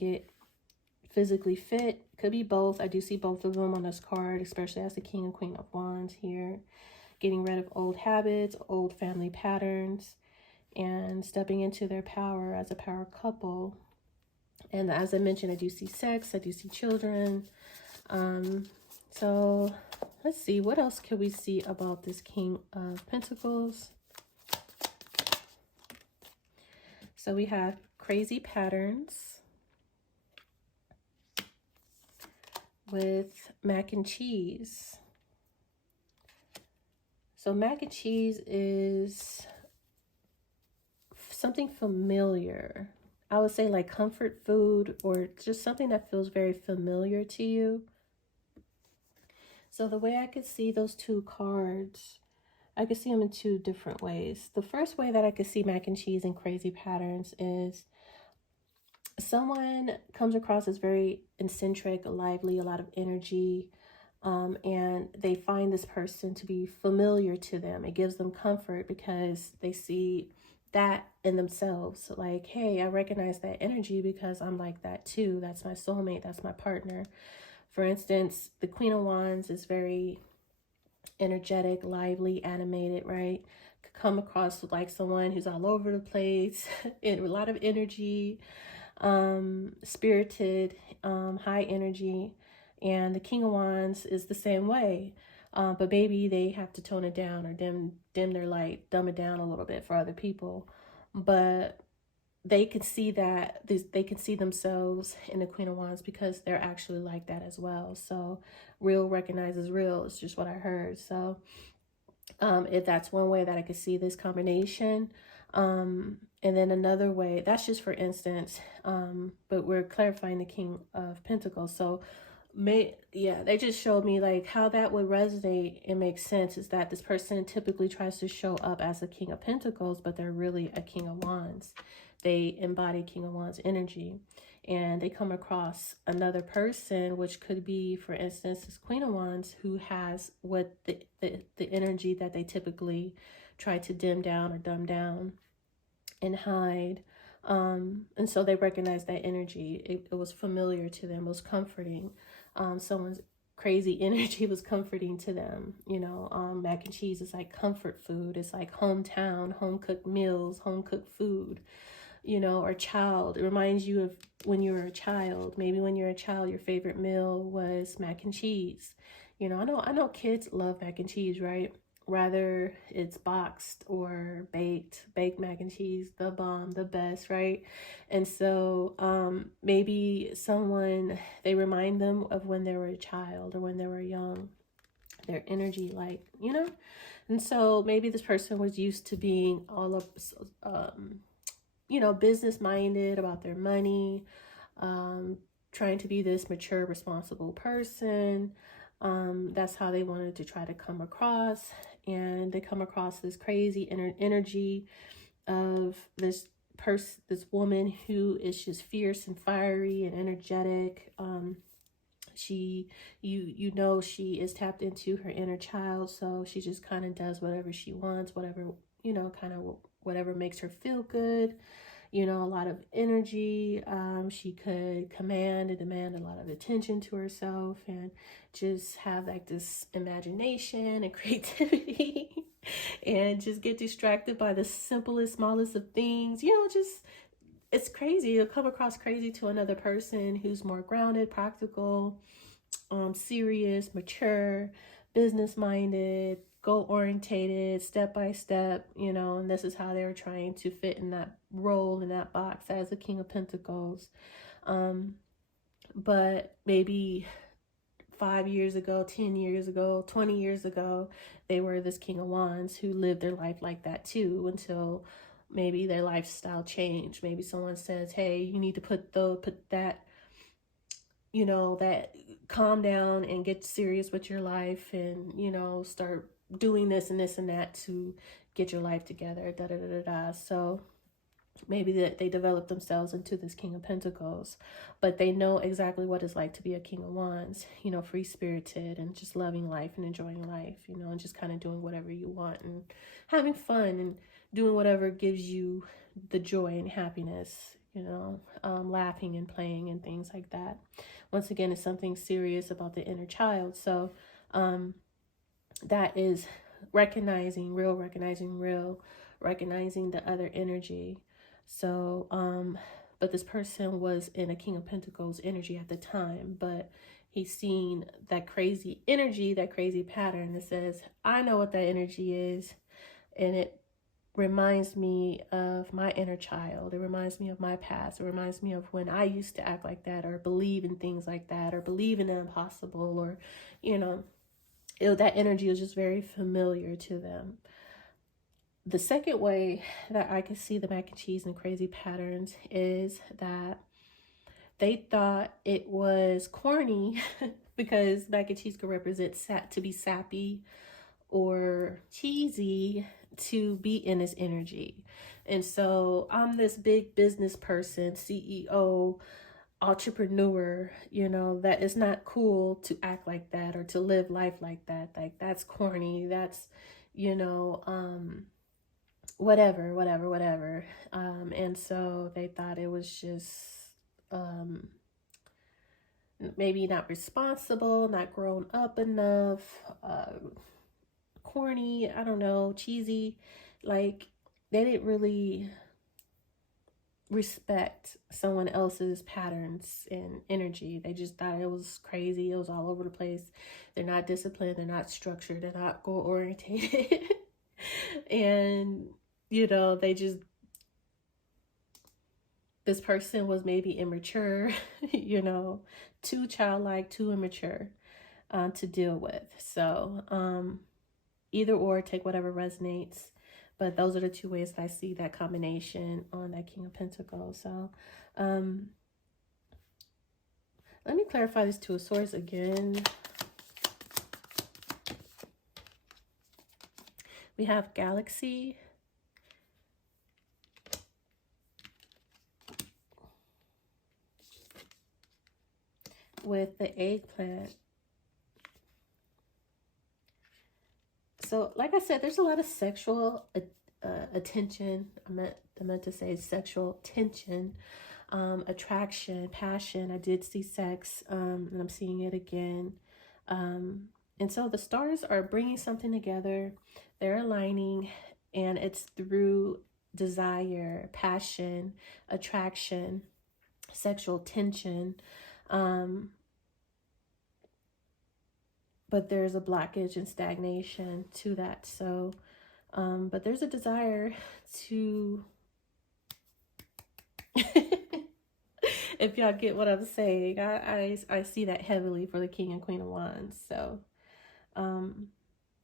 physically fit. Could be both. I do see both of them on this card, especially as the King and Queen of Wands here. Getting rid of old habits, old family patterns, and stepping into their power as a power couple. And as I mentioned, I do see sex, I do see children. So let's see, what else can we see about this King of Pentacles? So we have crazy patterns with mac and cheese. So mac and cheese is something familiar. I would say like comfort food, or just something that feels very familiar to you. So the way I could see those two cards, I could see them in two different ways. The first way that I could see mac and cheese and crazy patterns is someone comes across as very eccentric, lively, a lot of energy, and they find this person to be familiar to them. It gives them comfort because they see that in themselves. Like, hey, I recognize that energy because I'm like that too. That's my soulmate. That's my partner. For instance, the Queen of Wands is very energetic, lively, animated, right? Could come across like someone who's all over the place, and a lot of energy, spirited, high energy. And the King of Wands is the same way. But maybe they have to tone it down or dim their light, dumb it down a little bit for other people. But they could see that, they can see themselves in the Queen of Wands because they're actually like that as well. So real recognizes real. It's just what I heard. So if that's one way that I could see this combination. And then another way, that's just for instance, but we're clarifying the King of Pentacles. So they just showed me like how that would resonate and make sense is that this person typically tries to show up as a King of Pentacles, but they're really a King of Wands. They embody King of Wands energy, and they come across another person, which could be, for instance, this Queen of Wands, who has what the energy that they typically try to dim down or dumb down and hide. And so they recognize that energy. It was familiar to them, it was comforting. Someone's crazy energy was comforting to them. You know, mac and cheese is like comfort food. It's like hometown, home cooked meals, home cooked food. You know, or child. It reminds you of when you were a child. Maybe when you're a child, your favorite meal was mac and cheese. You know, I know kids love mac and cheese, right? Rather it's boxed or baked mac and cheese, the bomb, the best, right? And so maybe they remind them of when they were a child or when they were young, their energy, like, you know. And so maybe this person was used to being all of you know, business minded about their money, trying to be this mature, responsible person. That's how they wanted to try to come across. And they come across this crazy energy of this woman who is just fierce and fiery and energetic. You know, she is tapped into her inner child. So she just kind of does whatever she wants, whatever, you know, kind of whatever makes her feel good. You know, a lot of energy. She could command and demand a lot of attention to herself and just have like this imagination and creativity and just get distracted by the simplest, smallest of things. You know, just, it's crazy. You'll come across crazy to another person who's more grounded, practical, serious, mature, business-minded, goal-orientated, step-by-step, you know, and this is how they were trying to fit in that role, in that box as a King of Pentacles. But maybe 5 years ago, 10 years ago, 20 years ago, they were this King of Wands who lived their life like that too, until maybe their lifestyle changed. Maybe someone says, hey, you need to put that, you know, that calm down and get serious with your life and, you know, start doing this and this and that to get your life together, da da da da da. So maybe that they develop themselves into this King of Pentacles, but they know exactly what it's like to be a King of Wands, you know, free-spirited and just loving life and enjoying life, you know, and just kind of doing whatever you want and having fun and doing whatever gives you the joy and happiness, you know, laughing and playing and things like that. Once again, it's something serious about the inner child. So that is recognizing real, recognizing the other energy. So, but this person was in a King of Pentacles energy at the time, but he's seen that crazy energy, that crazy pattern that says, I know what that energy is. And it reminds me of my inner child. It reminds me of my past. It reminds me of when I used to act like that, or believe in things like that, or believe in the impossible, or, you know, that energy is just very familiar to them. The second way that I can see the mac and cheese and crazy patterns is that they thought it was corny because mac and cheese could represent to be sappy or cheesy to be in this energy. And so I'm this big business person, CEO, entrepreneur, you know, that it's not cool to act like that or to live life like that. Like, that's corny. That's, you know, whatever. And so they thought it was just maybe not responsible, not grown up enough, corny, I don't know, cheesy. Like, they didn't really respect someone else's patterns and energy. They just thought it was crazy. It was all over the place. They're not disciplined. They're not structured. They're not goal oriented. And, you know, this person was maybe immature, you know, too childlike, too immature to deal with. So either or, take whatever resonates. But those are the two ways that I see that combination on that King of Pentacles. So let me clarify this Two of Swords again. We have Galaxy. With the eggplant. So, like I said, there's a lot of sexual attention. I meant to say sexual tension, attraction, passion. I did see sex, and I'm seeing it again. And so the stars are bringing something together. They're aligning, and it's through desire, passion, attraction, sexual tension. But there's a blockage and stagnation to that. So, but there's a desire to, if y'all get what I'm saying, I see that heavily for the King and Queen of Wands. So,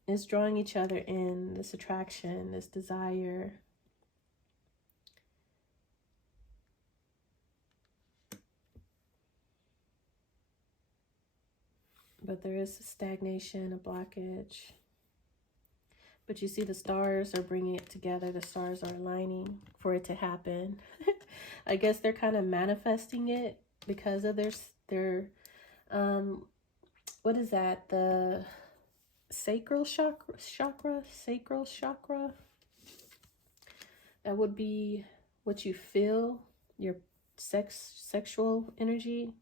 it's drawing each other in, this attraction, this desire. But there is a stagnation, a blockage. But you see the stars are bringing it together. The stars are aligning for it to happen. I guess they're kind of manifesting it because of their what is that? The sacral chakra. That would be what you feel. Your sexual energy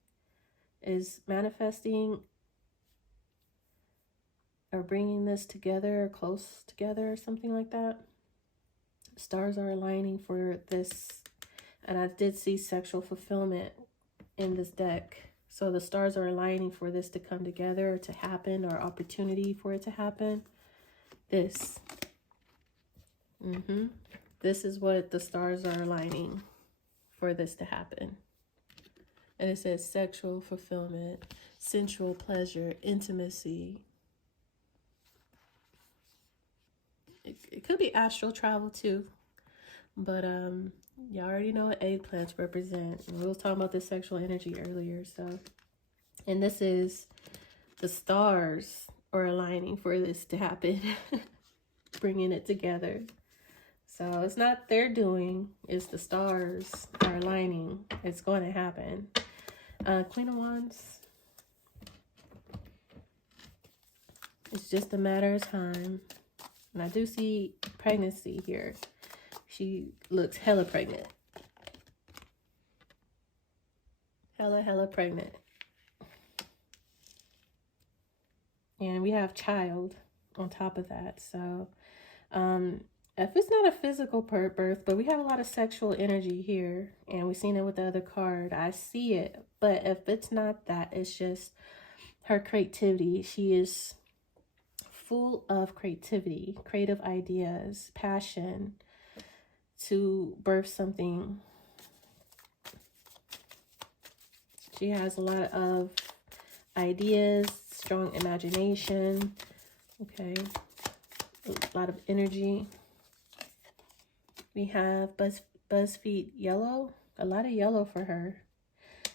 is manifesting or bringing this together, or close together, or something like that. Stars are aligning for this. And I did see sexual fulfillment in this deck. So the stars are aligning for this to come together, or to happen, or opportunity for it to happen. This. This is what the stars are aligning for this to happen. And it says sexual fulfillment, sensual pleasure, intimacy. It could be astral travel too. But y'all already know what eggplants represent. And we was talking about this sexual energy earlier. So, and this is the stars are aligning for this to happen. Bringing it together. So it's not their doing. It's the stars are aligning. It's going to happen. Queen of Wands. It's just a matter of time. And I do see pregnancy here. She looks hella pregnant. hella pregnant. And we have child on top of that. So if it's not a physical birth, but we have a lot of sexual energy here, and we've seen it with the other card. I see it, but if it's not that, it's just her creativity. She is full of creativity, creative ideas, passion to birth something. She has a lot of ideas, strong imagination, okay, a lot of energy. We have BuzzFeed yellow, a lot of yellow for her.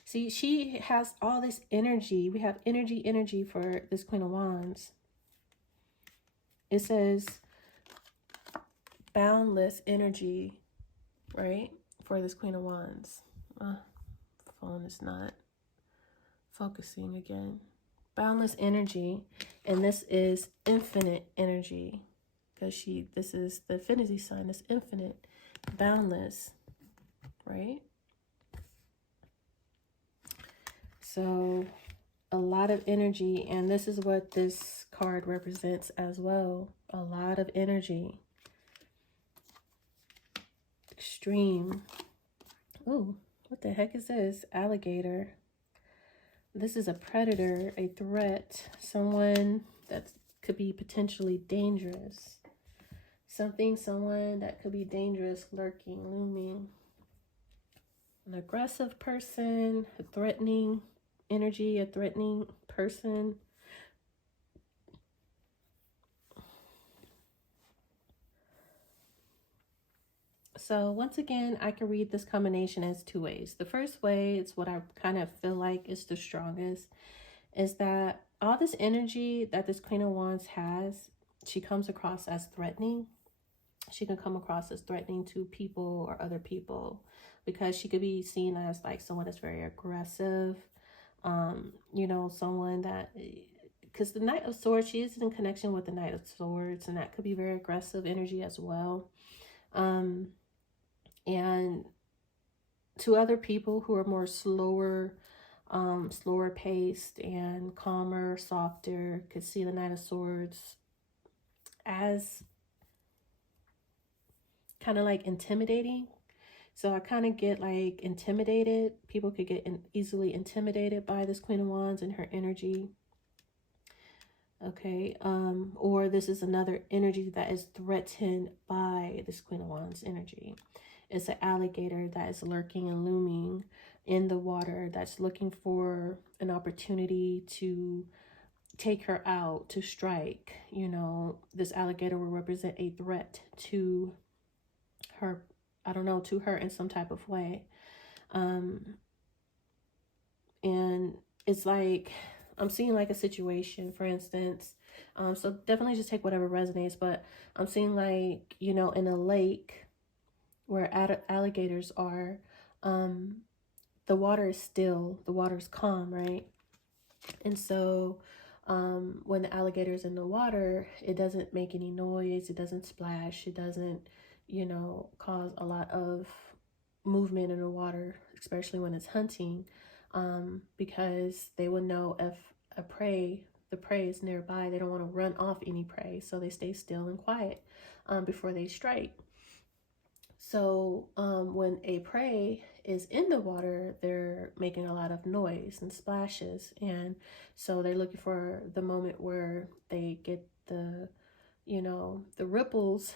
See, she has all this energy. We have energy for this Queen of Wands. It says boundless energy, right, for this Queen of Wands. Phone is not focusing again. Boundless energy, and this is infinite energy, because this is the infinity sign. It's infinite, boundless, right? So a lot of energy, and this is what this card represents as well. A lot of energy. Extreme. Ooh, what the heck is this? Alligator. This is a predator, a threat, someone that could be potentially dangerous. Someone that could be dangerous, lurking, looming. An aggressive person, a threatening energy, a threatening person. So once again, I can read this combination as two ways. The first way, it's what I kind of feel like is the strongest, is that all this energy that this Queen of Wands has, she comes across as threatening. She can come across as threatening to people or other people, because she could be seen as like someone that's very aggressive, you know, someone that, because the Knight of Swords, she is in connection with the Knight of Swords, and that could be very aggressive energy as well. And to other people who are more slower paced and calmer, softer, could see the Knight of Swords as kind of like intimidating. So I kind of get like intimidated. People could get easily intimidated by this Queen of Wands and her energy. Okay, or this is another energy that is threatened by this Queen of Wands energy. It's an alligator that is lurking and looming in the water, that's looking for an opportunity to take her out, to strike. You know, this alligator will represent a threat to her, I don't know, to her in some type of way. And it's like, I'm seeing like a situation, for instance. So definitely just take whatever resonates, but I'm seeing like, you know, in a lake where alligators are, the water is still, the water is calm, right? And so when the alligator's in the water, it doesn't make any noise, it doesn't splash, it doesn't, you know, cause a lot of movement in the water, especially when it's hunting, because they will know if the prey is nearby. They don't want to run off any prey, so they stay still and quiet before they strike. So when a prey is in the water, they're making a lot of noise and splashes, and so they're looking for the moment where they get the, you know, the ripples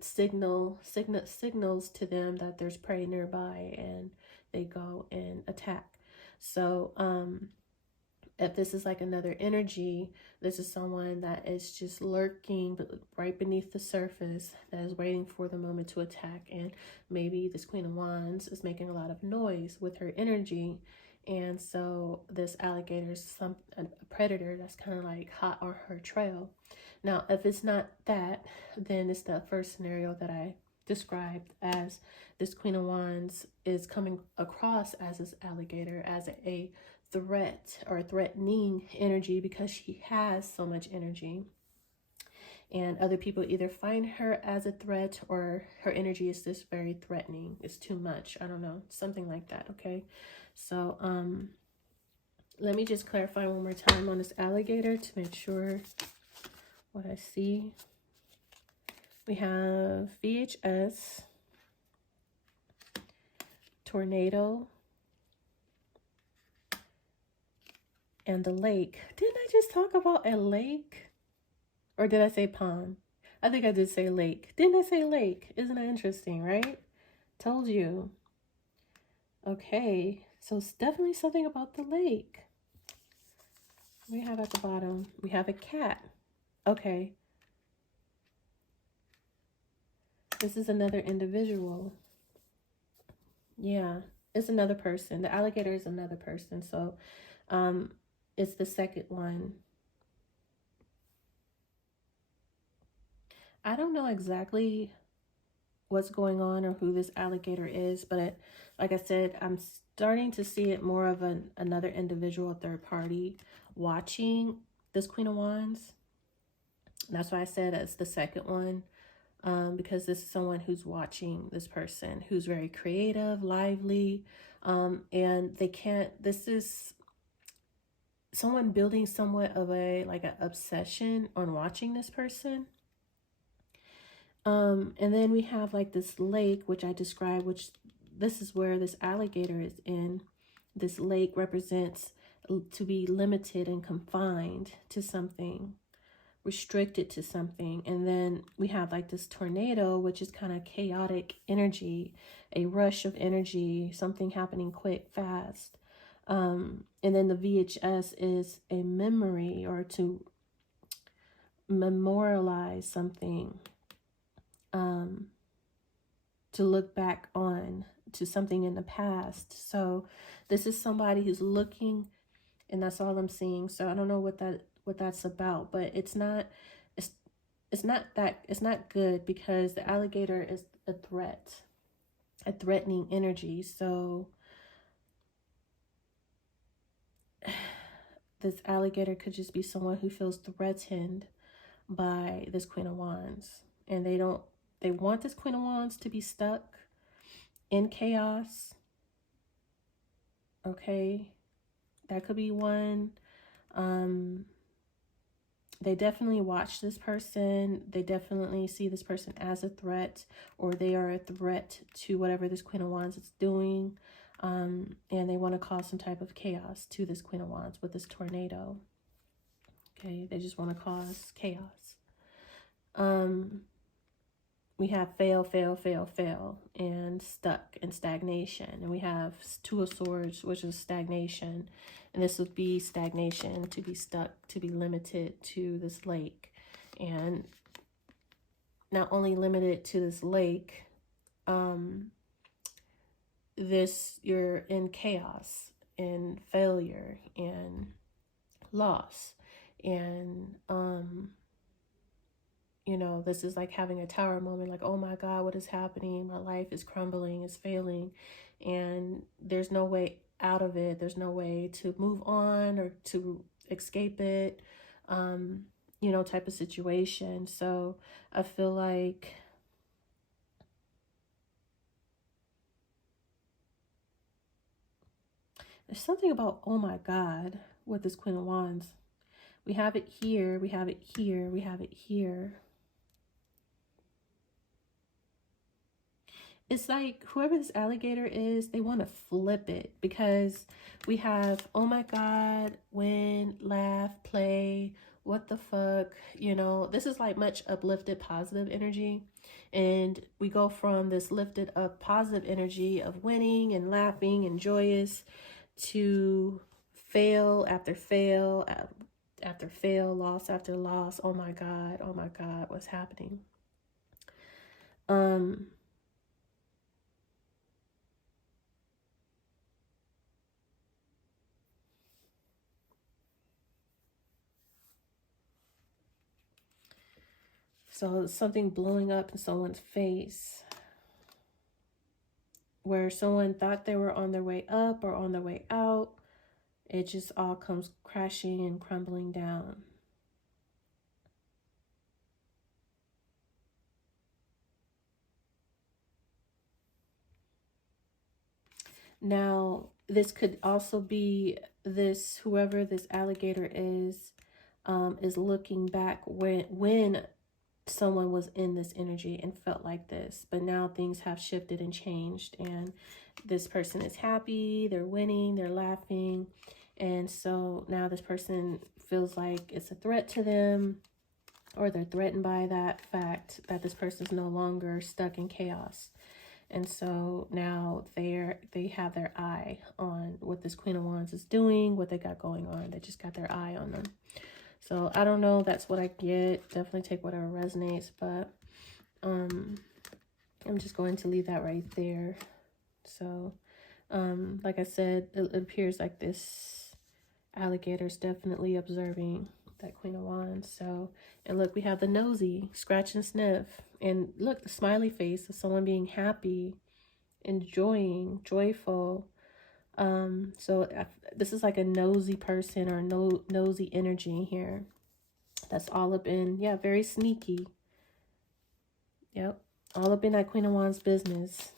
signals to them that there's prey nearby, and they go and attack. So if this is like another energy, this is someone that is just lurking right beneath the surface, that is waiting for the moment to attack. And maybe this Queen of Wands is making a lot of noise with her energy, and so this alligator is a predator that's kind of like hot on her trail. Now, if it's not that, then it's the first scenario that I described, as this Queen of Wands is coming across as this alligator, as a threat or threatening energy, because she has so much energy. And other people either find her as a threat, or her energy is just very threatening. It's too much. I don't know. Something like that, okay? So, let me just clarify one more time on this alligator to make sure what I see. We have VHS, tornado, and the lake. Didn't I just talk about a lake? Or did I say pond? I think I did say lake. Didn't I say lake? Isn't that interesting, right? Told you. Okay, so it's definitely something about the lake. We have at the bottom, we have a cat. Okay. This is another individual. Yeah, it's another person. The alligator is another person. So it's the second one. I don't know exactly what's going on or who this alligator is, but like I said, I'm starting to see it more of another individual, third party watching this Queen of Wands. And that's why I said it's the second one, because this is someone who's watching this person who's very creative, lively, and this is someone building somewhat of an obsession on watching this person. And then we have like this lake, which I described, which this is where this alligator is in. This lake represents to be limited and confined to something, restricted to something. And then we have like this tornado, which is kind of chaotic energy, a rush of energy, something happening quick, fast. And then the VHS is a memory, or to memorialize something, to look back on to something in the past. So this is somebody who's looking, and that's all I'm seeing. So I don't know what that's about, but it's not good, because the alligator is a threat, a threatening energy. So this alligator could just be someone who feels threatened by this Queen of Wands, and they want this Queen of Wands to be stuck in chaos. Okay, that could be one. They definitely watch this person. They definitely see this person as a threat, or they are a threat to whatever this Queen of Wands is doing. And they want to cause some type of chaos to this Queen of Wands with this tornado. Okay, they just want to cause chaos. We have fail, fail, fail, fail, and stuck and stagnation. And we have Two of Swords, which is stagnation. And this would be stagnation, to be stuck, to be limited to this lake. And not only limited to this lake, you're in chaos and failure and loss. And, you know, this is like having a tower moment, like, oh my God, what is happening? My life is crumbling, is failing, and there's no way out of it. There's no way to move on or to escape it, you know, type of situation. So I feel like there's something about, oh my God, with this Queen of Wands. We have it here, we have it here, we have it here. It's like whoever this alligator is, they want to flip it, because we have, oh my God, win, laugh, play, what the fuck, you know, this is like much uplifted, positive energy. And we go from this lifted up, positive energy of winning and laughing and joyous to fail after fail after fail, loss after loss. Oh my God, what's happening? So something blowing up in someone's face, where someone thought they were on their way up or on their way out. It just all comes crashing and crumbling down. Now, this could also be this, whoever this alligator is looking back when someone was in this energy and felt like this, but now things have shifted and changed, and this person is happy, they're winning, they're laughing, and so now this person feels like it's a threat to them, or they're threatened by that fact that this person is no longer stuck in chaos. And so now they have their eye on what this Queen of Wands is doing, what they got going on. They just got their eye on them. So I don't know, that's what I get. Definitely take whatever resonates, but I'm just going to leave that right there. So like I said, it appears like this alligator is definitely observing that Queen of Wands. So, and look, we have the nosy, scratch and sniff, and look, the smiley face of someone being happy, enjoying, joyful. So this is like a nosy person or nosy energy here. That's all up in, yeah, very sneaky. Yep, all up in that Queen of Wands business.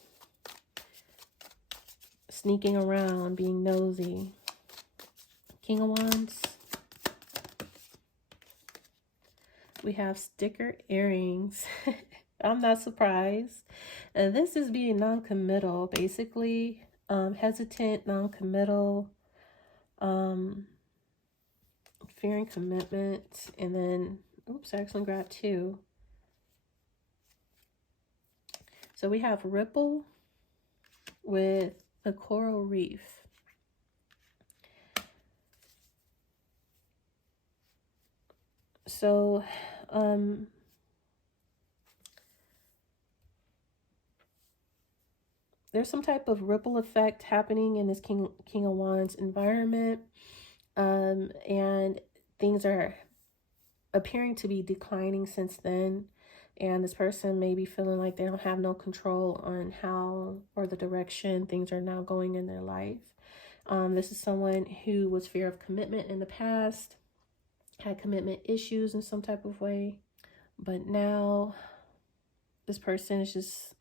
Sneaking around, being nosy. King of Wands. We have sticker earrings. I'm not surprised. This is being non-committal, basically. Hesitant, non-committal, fearing commitment, and then, oops, I actually grabbed two. So we have ripple with the coral reef. So, there's some type of ripple effect happening in this King of Wands environment. And things are appearing to be declining since then. And this person may be feeling like they don't have no control on how or the direction things are now going in their life. This is someone who was fear of commitment in the past, had commitment issues in some type of way. But now this person is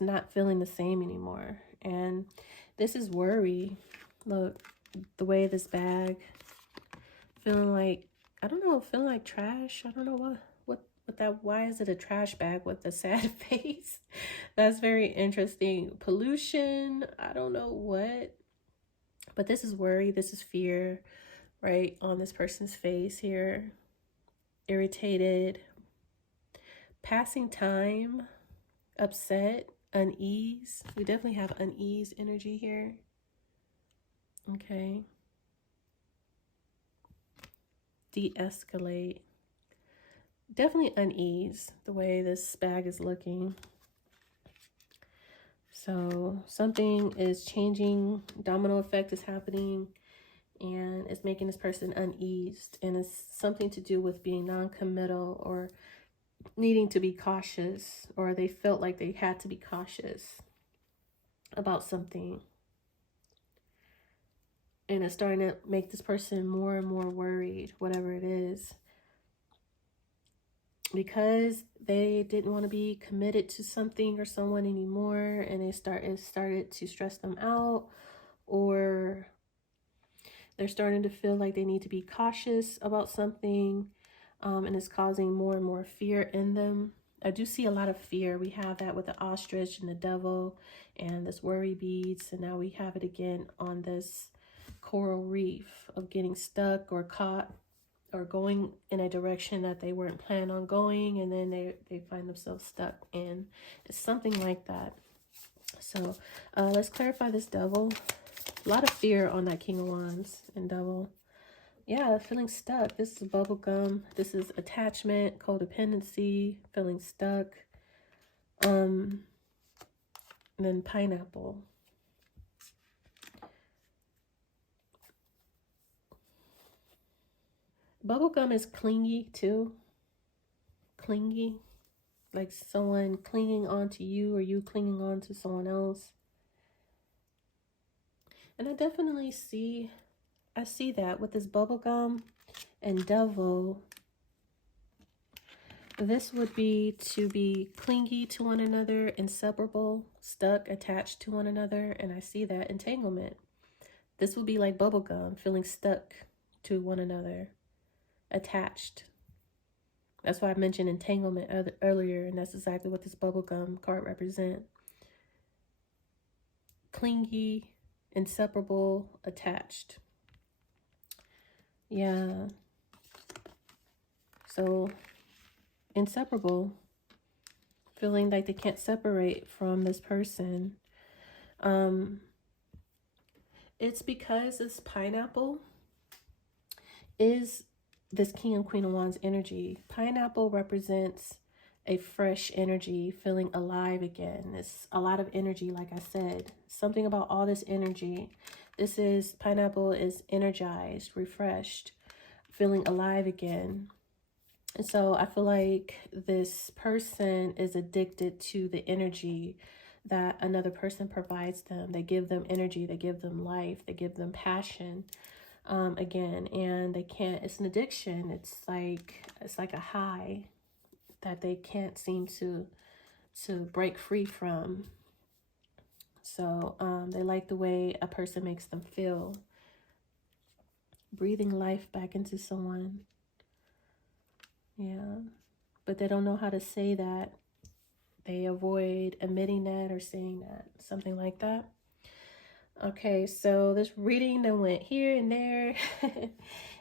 not feeling the same anymore. And this is worry. Look, the way this bag, feeling like, I don't know, feeling like trash. I don't know what that, why is it a trash bag with a sad face? That's very interesting. Pollution, I don't know what, but this is worry, this is fear, right, on this person's face here. Irritated, passing time, upset, unease. We definitely have unease energy here. Okay. De-escalate. Definitely unease, the way this bag is looking. So something is changing, domino effect is happening, and it's making this person uneased. And it's something to do with being non-committal or needing to be cautious, or they felt like they had to be cautious about something. And it's starting to make this person more and more worried, whatever it is, because they didn't want to be committed to something or someone anymore, and it started to stress them out, or they're starting to feel like they need to be cautious about something, and it's causing more and more fear in them. I do see a lot of fear. We have that with the ostrich and the devil and this worry beads, and now we have it again on this coral reef of getting stuck or caught or going in a direction that they weren't planning on going, and then they find themselves stuck in. It's something like that. So let's clarify this devil. A lot of fear on that King of Wands and devil. Yeah, feeling stuck. This is bubble gum. This is attachment, codependency, feeling stuck. And then pineapple. Bubblegum is clingy too. Clingy. Like someone clinging onto you or you clinging on to someone else. And I definitely see that with this bubblegum and devil. This would be to be clingy to one another, inseparable, stuck, attached to one another. And I see that entanglement. This will be like bubblegum, feeling stuck to one another, attached. That's why I mentioned entanglement earlier, and that's exactly what this bubblegum card represents. Clingy, inseparable, attached. Yeah. So, inseparable, feeling like they can't separate from this person. It's because this pineapple is this King and Queen of Wands energy. Pineapple represents a fresh energy, feeling alive again. It's a lot of energy, like I said. Something about all this energy. Pineapple is energized, refreshed, feeling alive again. And so I feel like this person is addicted to the energy that another person provides them. They give them energy, they give them life, they give them passion. Again, and they can't, it's an addiction. It's like a high that they can't seem to break free from. So they like the way a person makes them feel. Breathing life back into someone. Yeah, but they don't know how to say that. They avoid admitting that or saying that, something like that. Okay, so this reading that went here and there.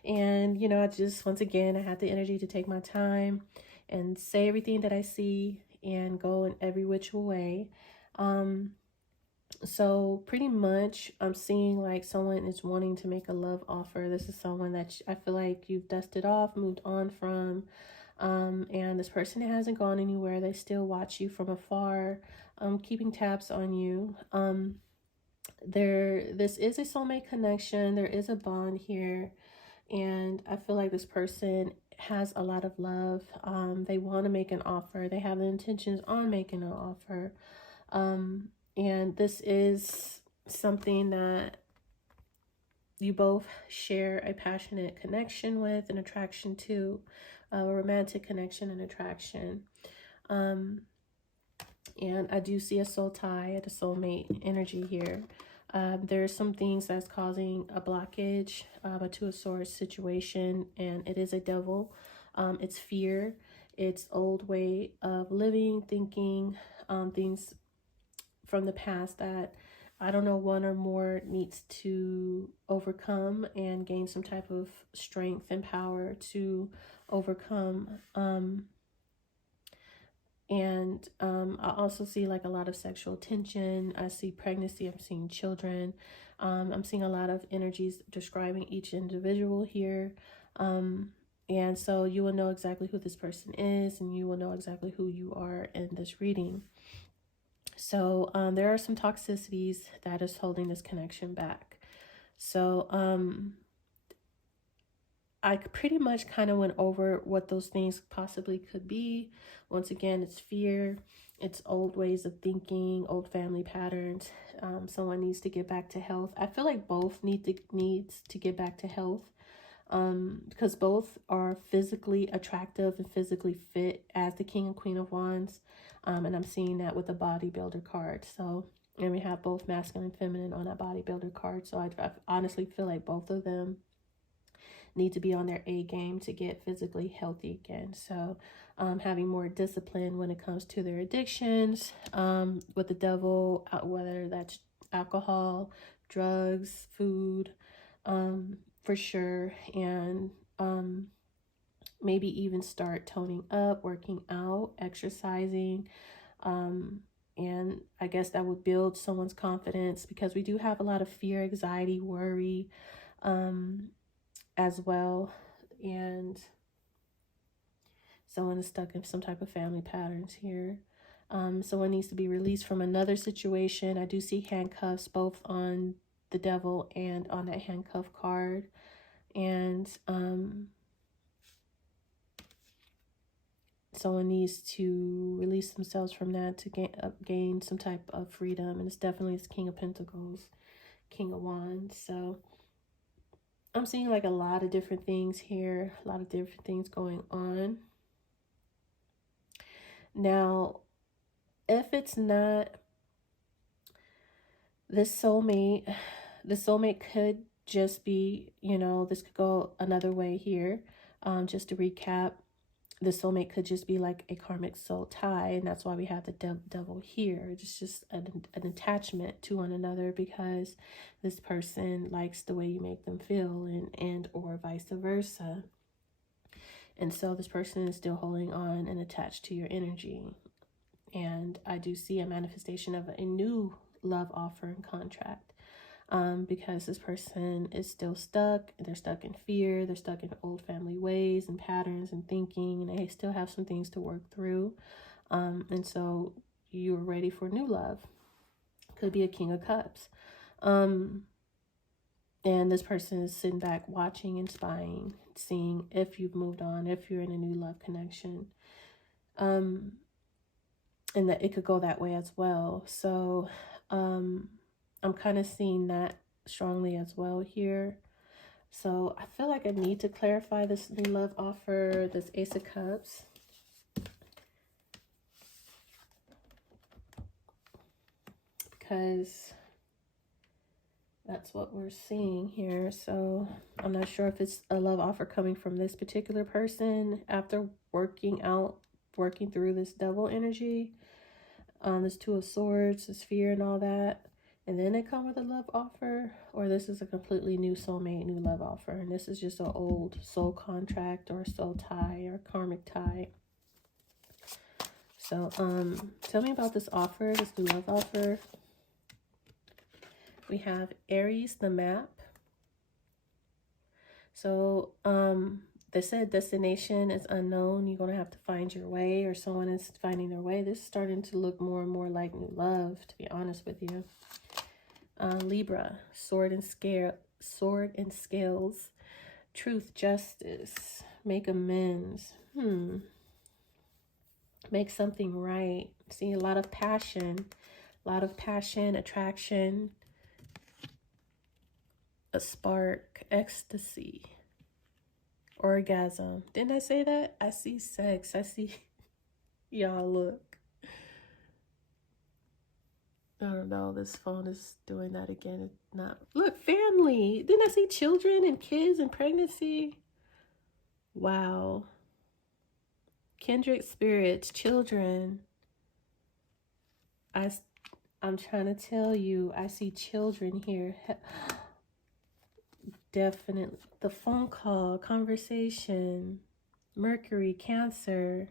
And, you know, I just, once again, I had the energy to take my time and say everything that I see and go in every which way. So pretty much I'm seeing like someone is wanting to make a love offer. This is someone that I feel like you've dusted off, moved on from. And this person hasn't gone anywhere. They still watch you from afar, keeping tabs on you. This is a soulmate connection. There is a bond here, and I feel like this person has a lot of love. They want to make an offer. They have the intentions on making an offer. And this is something that you both share a passionate connection with, an attraction to, a romantic connection and attraction. And I do see a soul tie, a soulmate energy here. There's some things that's causing a blockage, a Two of Swords situation, and it is a devil. It's fear. It's old way of living, thinking, things from the past that I don't know, one or more needs to overcome and gain some type of strength and power to overcome. I also see like a lot of sexual tension. I see pregnancy. I'm seeing children. I'm seeing a lot of energies describing each individual here. And so you will know exactly who this person is, and you will know exactly who you are in this reading. So there are some toxicities that is holding this connection back. So I pretty much kind of went over what those things possibly could be. Once again, it's fear, it's old ways of thinking, old family patterns. Someone needs to get back to health. I feel like both needs to get back to health, because both are physically attractive and physically fit as the King and Queen of Wands. And I'm seeing that with the bodybuilder card. So, and we have both masculine and feminine on that bodybuilder card. So I honestly feel like both of them need to be on their A game to get physically healthy again. So having more discipline when it comes to their addictions, with the devil, whether that's alcohol, drugs, food, for sure. And maybe even start toning up, working out, exercising. And I guess that would build someone's confidence, because we do have a lot of fear, anxiety, worry, as well. And someone is stuck in some type of family patterns here. Someone needs to be released from another situation. I do see handcuffs both on the devil and on that handcuff card. And someone needs to release themselves from that to gain some type of freedom. And it's definitely this King of Pentacles, King of Wands. So I'm seeing like a lot of different things here, a lot of different things going on. Now, if it's not this soulmate, the soulmate could just be, you know, this could go another way here. Just to recap, the soulmate could just be like a karmic soul tie, and that's why we have the devil here. It's just an attachment to one another because this person likes the way you make them feel, and or vice versa. And so this person is still holding on and attached to your energy. And I do see a manifestation of a new love offer and contract. Because this person is still stuck. They're stuck in fear. They're stuck in old family ways and patterns and thinking. And they still have some things to work through. And so you're ready for new love. Could be a King of Cups. And this person is sitting back watching and spying, seeing if you've moved on, if you're in a new love connection. And that it could go that way as well. So, I'm kind of seeing that strongly as well here. So I feel like I need to clarify this new love offer, this Ace of Cups. Because that's what we're seeing here. So I'm not sure if it's a love offer coming from this particular person after working through this devil energy. This Two of Swords, this fear and all that. And then they come with a love offer, or this is a completely new soulmate, new love offer. And this is just an old soul contract or soul tie or karmic tie. So, tell me about this offer, this new love offer. We have Aries, the map. So, they said destination is unknown. You're going to have to find your way, or someone is finding their way. This is starting to look more and more like new love, to be honest with you. Libra, sword and scales, truth, justice, make amends, make something right. See a lot of passion, attraction, a spark, ecstasy, orgasm. Didn't I say that? I see sex. I see, y'all look. I don't know, this phone is doing that again. It's not. Look, family. Didn't I see children and kids and pregnancy? Wow. Kindred spirits, children. I'm trying to tell you, I see children here. Definitely. The phone call, conversation, Mercury, Cancer.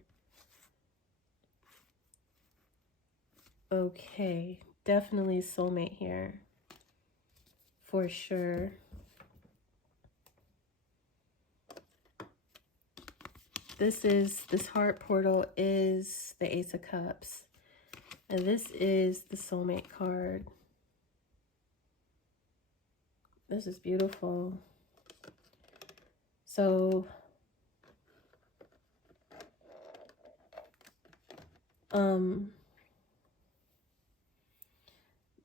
Okay. Definitely soulmate here. For sure. This heart portal is the Ace of Cups. And this is the soulmate card. This is beautiful. So,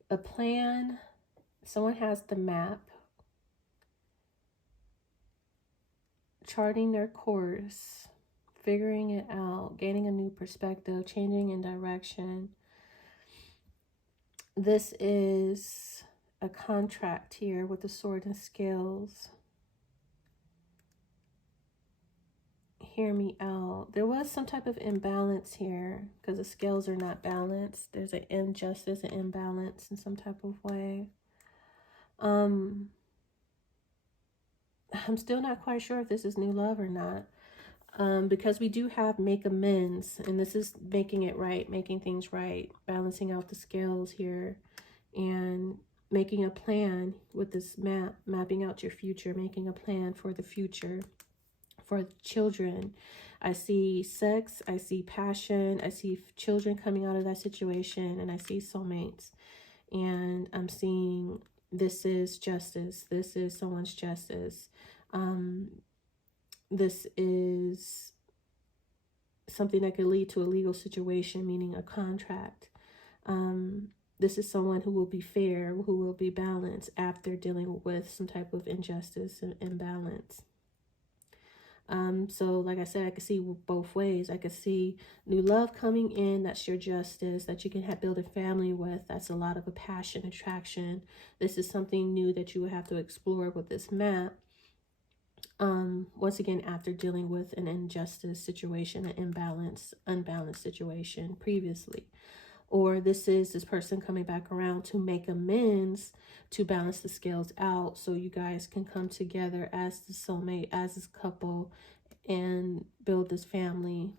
a plan, someone has the map, charting their course, figuring it out, gaining a new perspective, changing in direction. This is a contract here with the sword and scales. Hear me out. There was some type of imbalance here because the scales are not balanced. There's an injustice, an imbalance in some type of way. I'm still not quite sure if this is new love or not. Because we do have make amends, and this is making it right, making things right, balancing out the scales here, and making a plan with this map, mapping out your future, making a plan for the future, for children. I see sex, I see passion, I see children coming out of that situation, and I see soulmates. And I'm seeing this is justice. This is someone's justice. This is something that could lead to a legal situation, meaning a contract. This is someone who will be fair, who will be balanced after dealing with some type of injustice and imbalance. So like I said, I could see both ways. I could see new love coming in. That's your justice that you can build a family with. That's a lot of a passion, attraction. This is something new that you would have to explore with this map. Once again, after dealing with an injustice situation, an unbalanced situation previously. Or this is this person coming back around to make amends, to balance the scales out, so you guys can come together as the soulmate, as this couple, and build this family,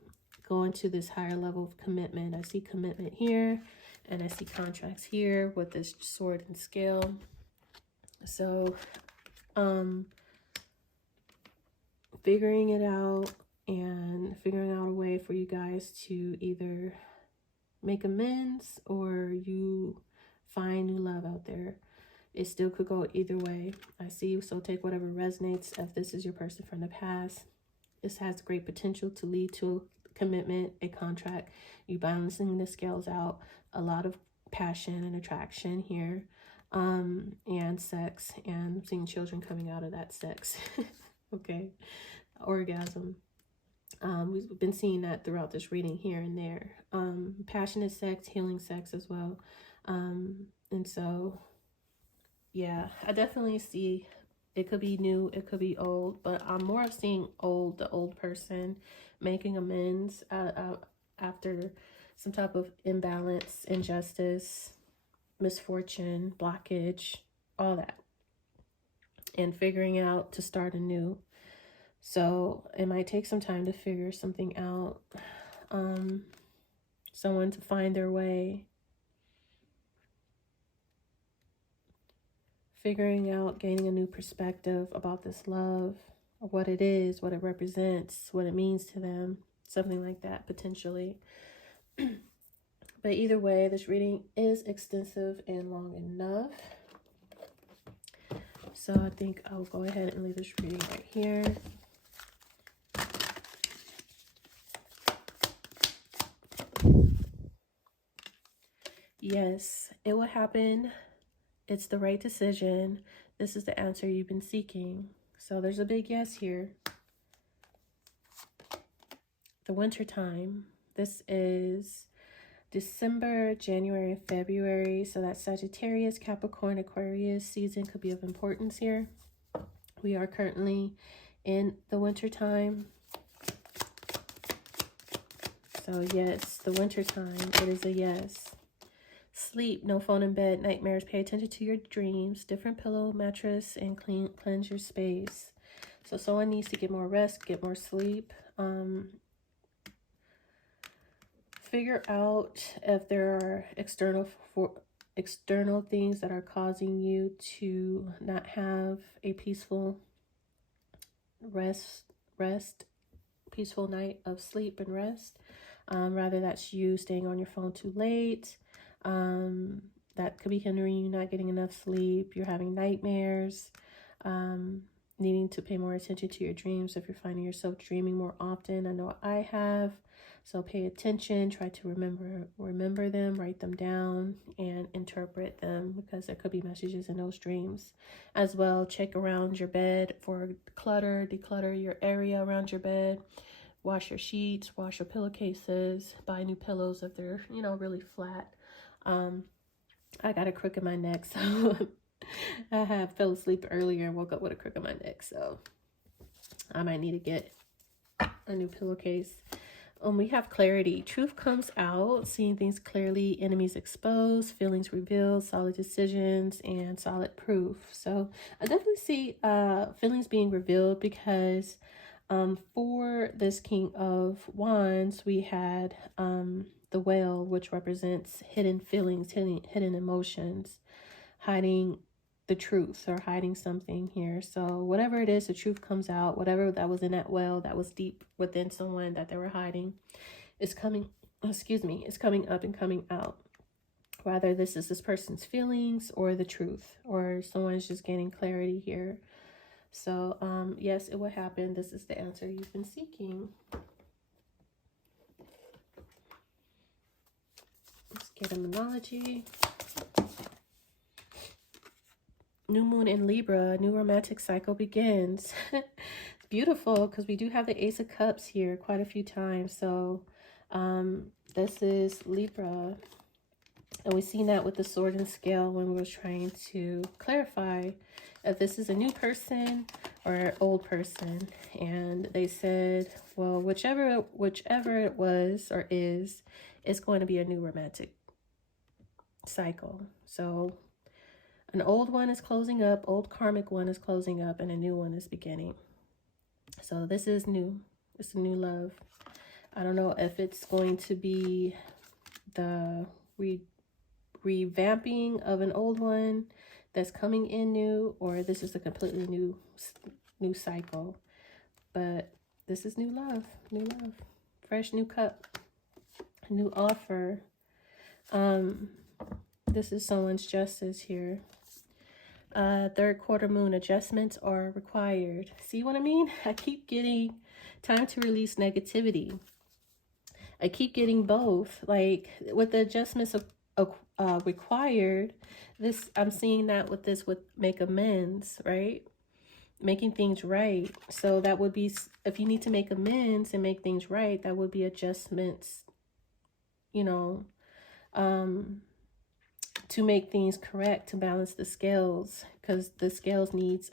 go into this higher level of commitment. I see commitment here, and I see contracts here with this sword and scale. So figuring it out and figuring out a way for you guys to either make amends or you find new love out there. It still could go either way. I see you, so take whatever resonates. If this is your person from the past, this has great potential to lead to a commitment, a contract, you balancing the scales out, a lot of passion and attraction here, and sex, and seeing children coming out of that sex. Okay, orgasm. We've been seeing that throughout this reading here and there. Passionate sex, healing sex as well. And so, yeah, I definitely see it could be new, it could be old, but I'm more of seeing old, the old person making amends after some type of imbalance, injustice, misfortune, blockage, all that, and figuring out to start anew. So it might take some time to figure something out, someone to find their way, figuring out, gaining a new perspective about this love, what it is, what it represents, what it means to them, something like that potentially. But either way, this reading is extensive and long enough. So I think I'll go ahead and leave this reading right here. Yes, it will happen. It's the right decision. This is the answer you've been seeking. So there's a big yes here. The winter time. This is December, January, February. So that Sagittarius, Capricorn, Aquarius season could be of importance here. We are currently in the winter time. So yes, the winter time, it is a yes. Sleep, no phone in bed, nightmares, pay attention to your dreams, different pillow, mattress, and cleanse your space. So someone needs to get more rest, get more sleep. Figure out if there are external things that are causing you to not have a peaceful peaceful night of sleep and rest. Rather that's you staying on your phone too late. That could be hindering you not getting enough sleep. You're having nightmares, needing to pay more attention to your dreams. If you're finding yourself dreaming more often, I know I have. So pay attention, try to remember them, write them down, and interpret them, because there could be messages in those dreams. As well, check around your bed for clutter, declutter your area around your bed. Wash your sheets, wash your pillowcases, buy new pillows if they're, really flat. I got a crook in my neck, so I fell asleep earlier and woke up with a crook in my neck, so I might need to get a new pillowcase. We have clarity. Truth comes out, seeing things clearly, enemies exposed, feelings revealed, solid decisions, and solid proof. So I definitely see feelings being revealed, because for this King of Wands, we had the whale, which represents hidden feelings, hidden emotions, hiding the truth or hiding something here. So whatever it is, the truth comes out. Whatever that was in that well that was deep within someone that they were hiding is coming, is coming up and coming out. Whether this is this person's feelings or the truth, or someone's just gaining clarity here. So yes, it will happen. This is the answer you've been seeking. Let's get a numerology. New moon in Libra, new romantic cycle begins. It's beautiful because we do have the Ace of Cups here quite a few times. So this is Libra. And we've seen that with the Sword and Scale when we were trying to clarify if this is a new person or an old person. And they said, well, whichever it was or is, it's going to be a new romantic cycle. So an old one is closing up, old karmic one is closing up, and a new one is beginning. So this is new. It's a new love. I don't know if it's going to be the revamping of an old one that's coming in new, or this is a completely new cycle. But this is new love, fresh new cup, new offer. This is someone's justice here. Third quarter moon, adjustments are required. See what I mean? I keep getting time to release negativity. I keep getting both. Like with the adjustments required, this, I'm seeing that with this would make amends, right? Making things right. So that would be, if you need to make amends and make things right, that would be adjustments, you know, to make things correct, to balance the scales, because the scales needs,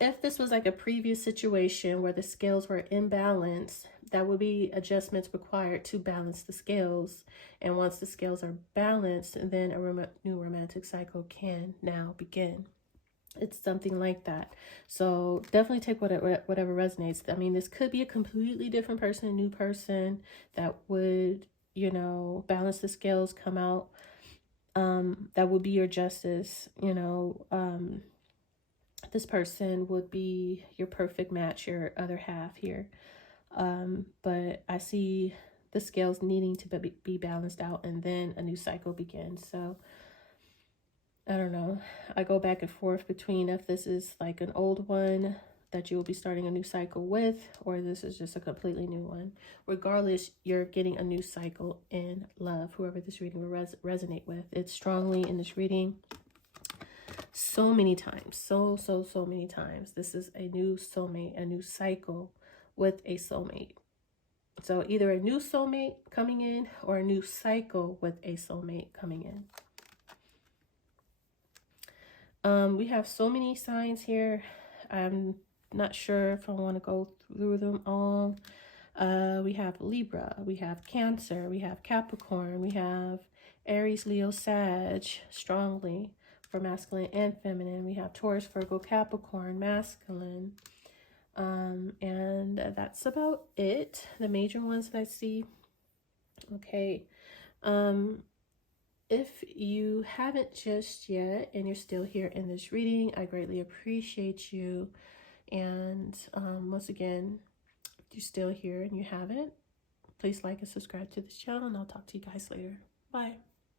if this was like a previous situation where the scales were imbalanced, that would be adjustments required to balance the scales. And once the scales are balanced, then a new romantic cycle can now begin. It's something like that. So definitely take whatever resonates. I mean, this could be a completely different person, a new person that would, you know, balance the scales, come out. That would be your justice, you know. This person would be your perfect match, your other half here. But I see the scales needing to be balanced out, and then a new cycle begins. So I don't know. I go back and forth between if this is like an old one that you will be starting a new cycle with, or this is just a completely new one. Regardless, you're getting a new cycle in love, whoever this reading will resonate with. It's strongly in this reading so many times, so many times. This is a new soulmate, a new cycle with a soulmate. So either a new soulmate coming in or a new cycle with a soulmate coming in. We have so many signs here. I'm not sure if I want to go through them all. We have Libra, we have Cancer, we have Capricorn, we have Aries, Leo, Sag, strongly for masculine and feminine. We have Taurus, Virgo, Capricorn, masculine. And that's about it. The major ones that I see. Okay. If you haven't just yet and you're still here in this reading, I greatly appreciate you. And once again, if you're still here and you haven't, please like and subscribe to this channel, and I'll talk to you guys later. Bye.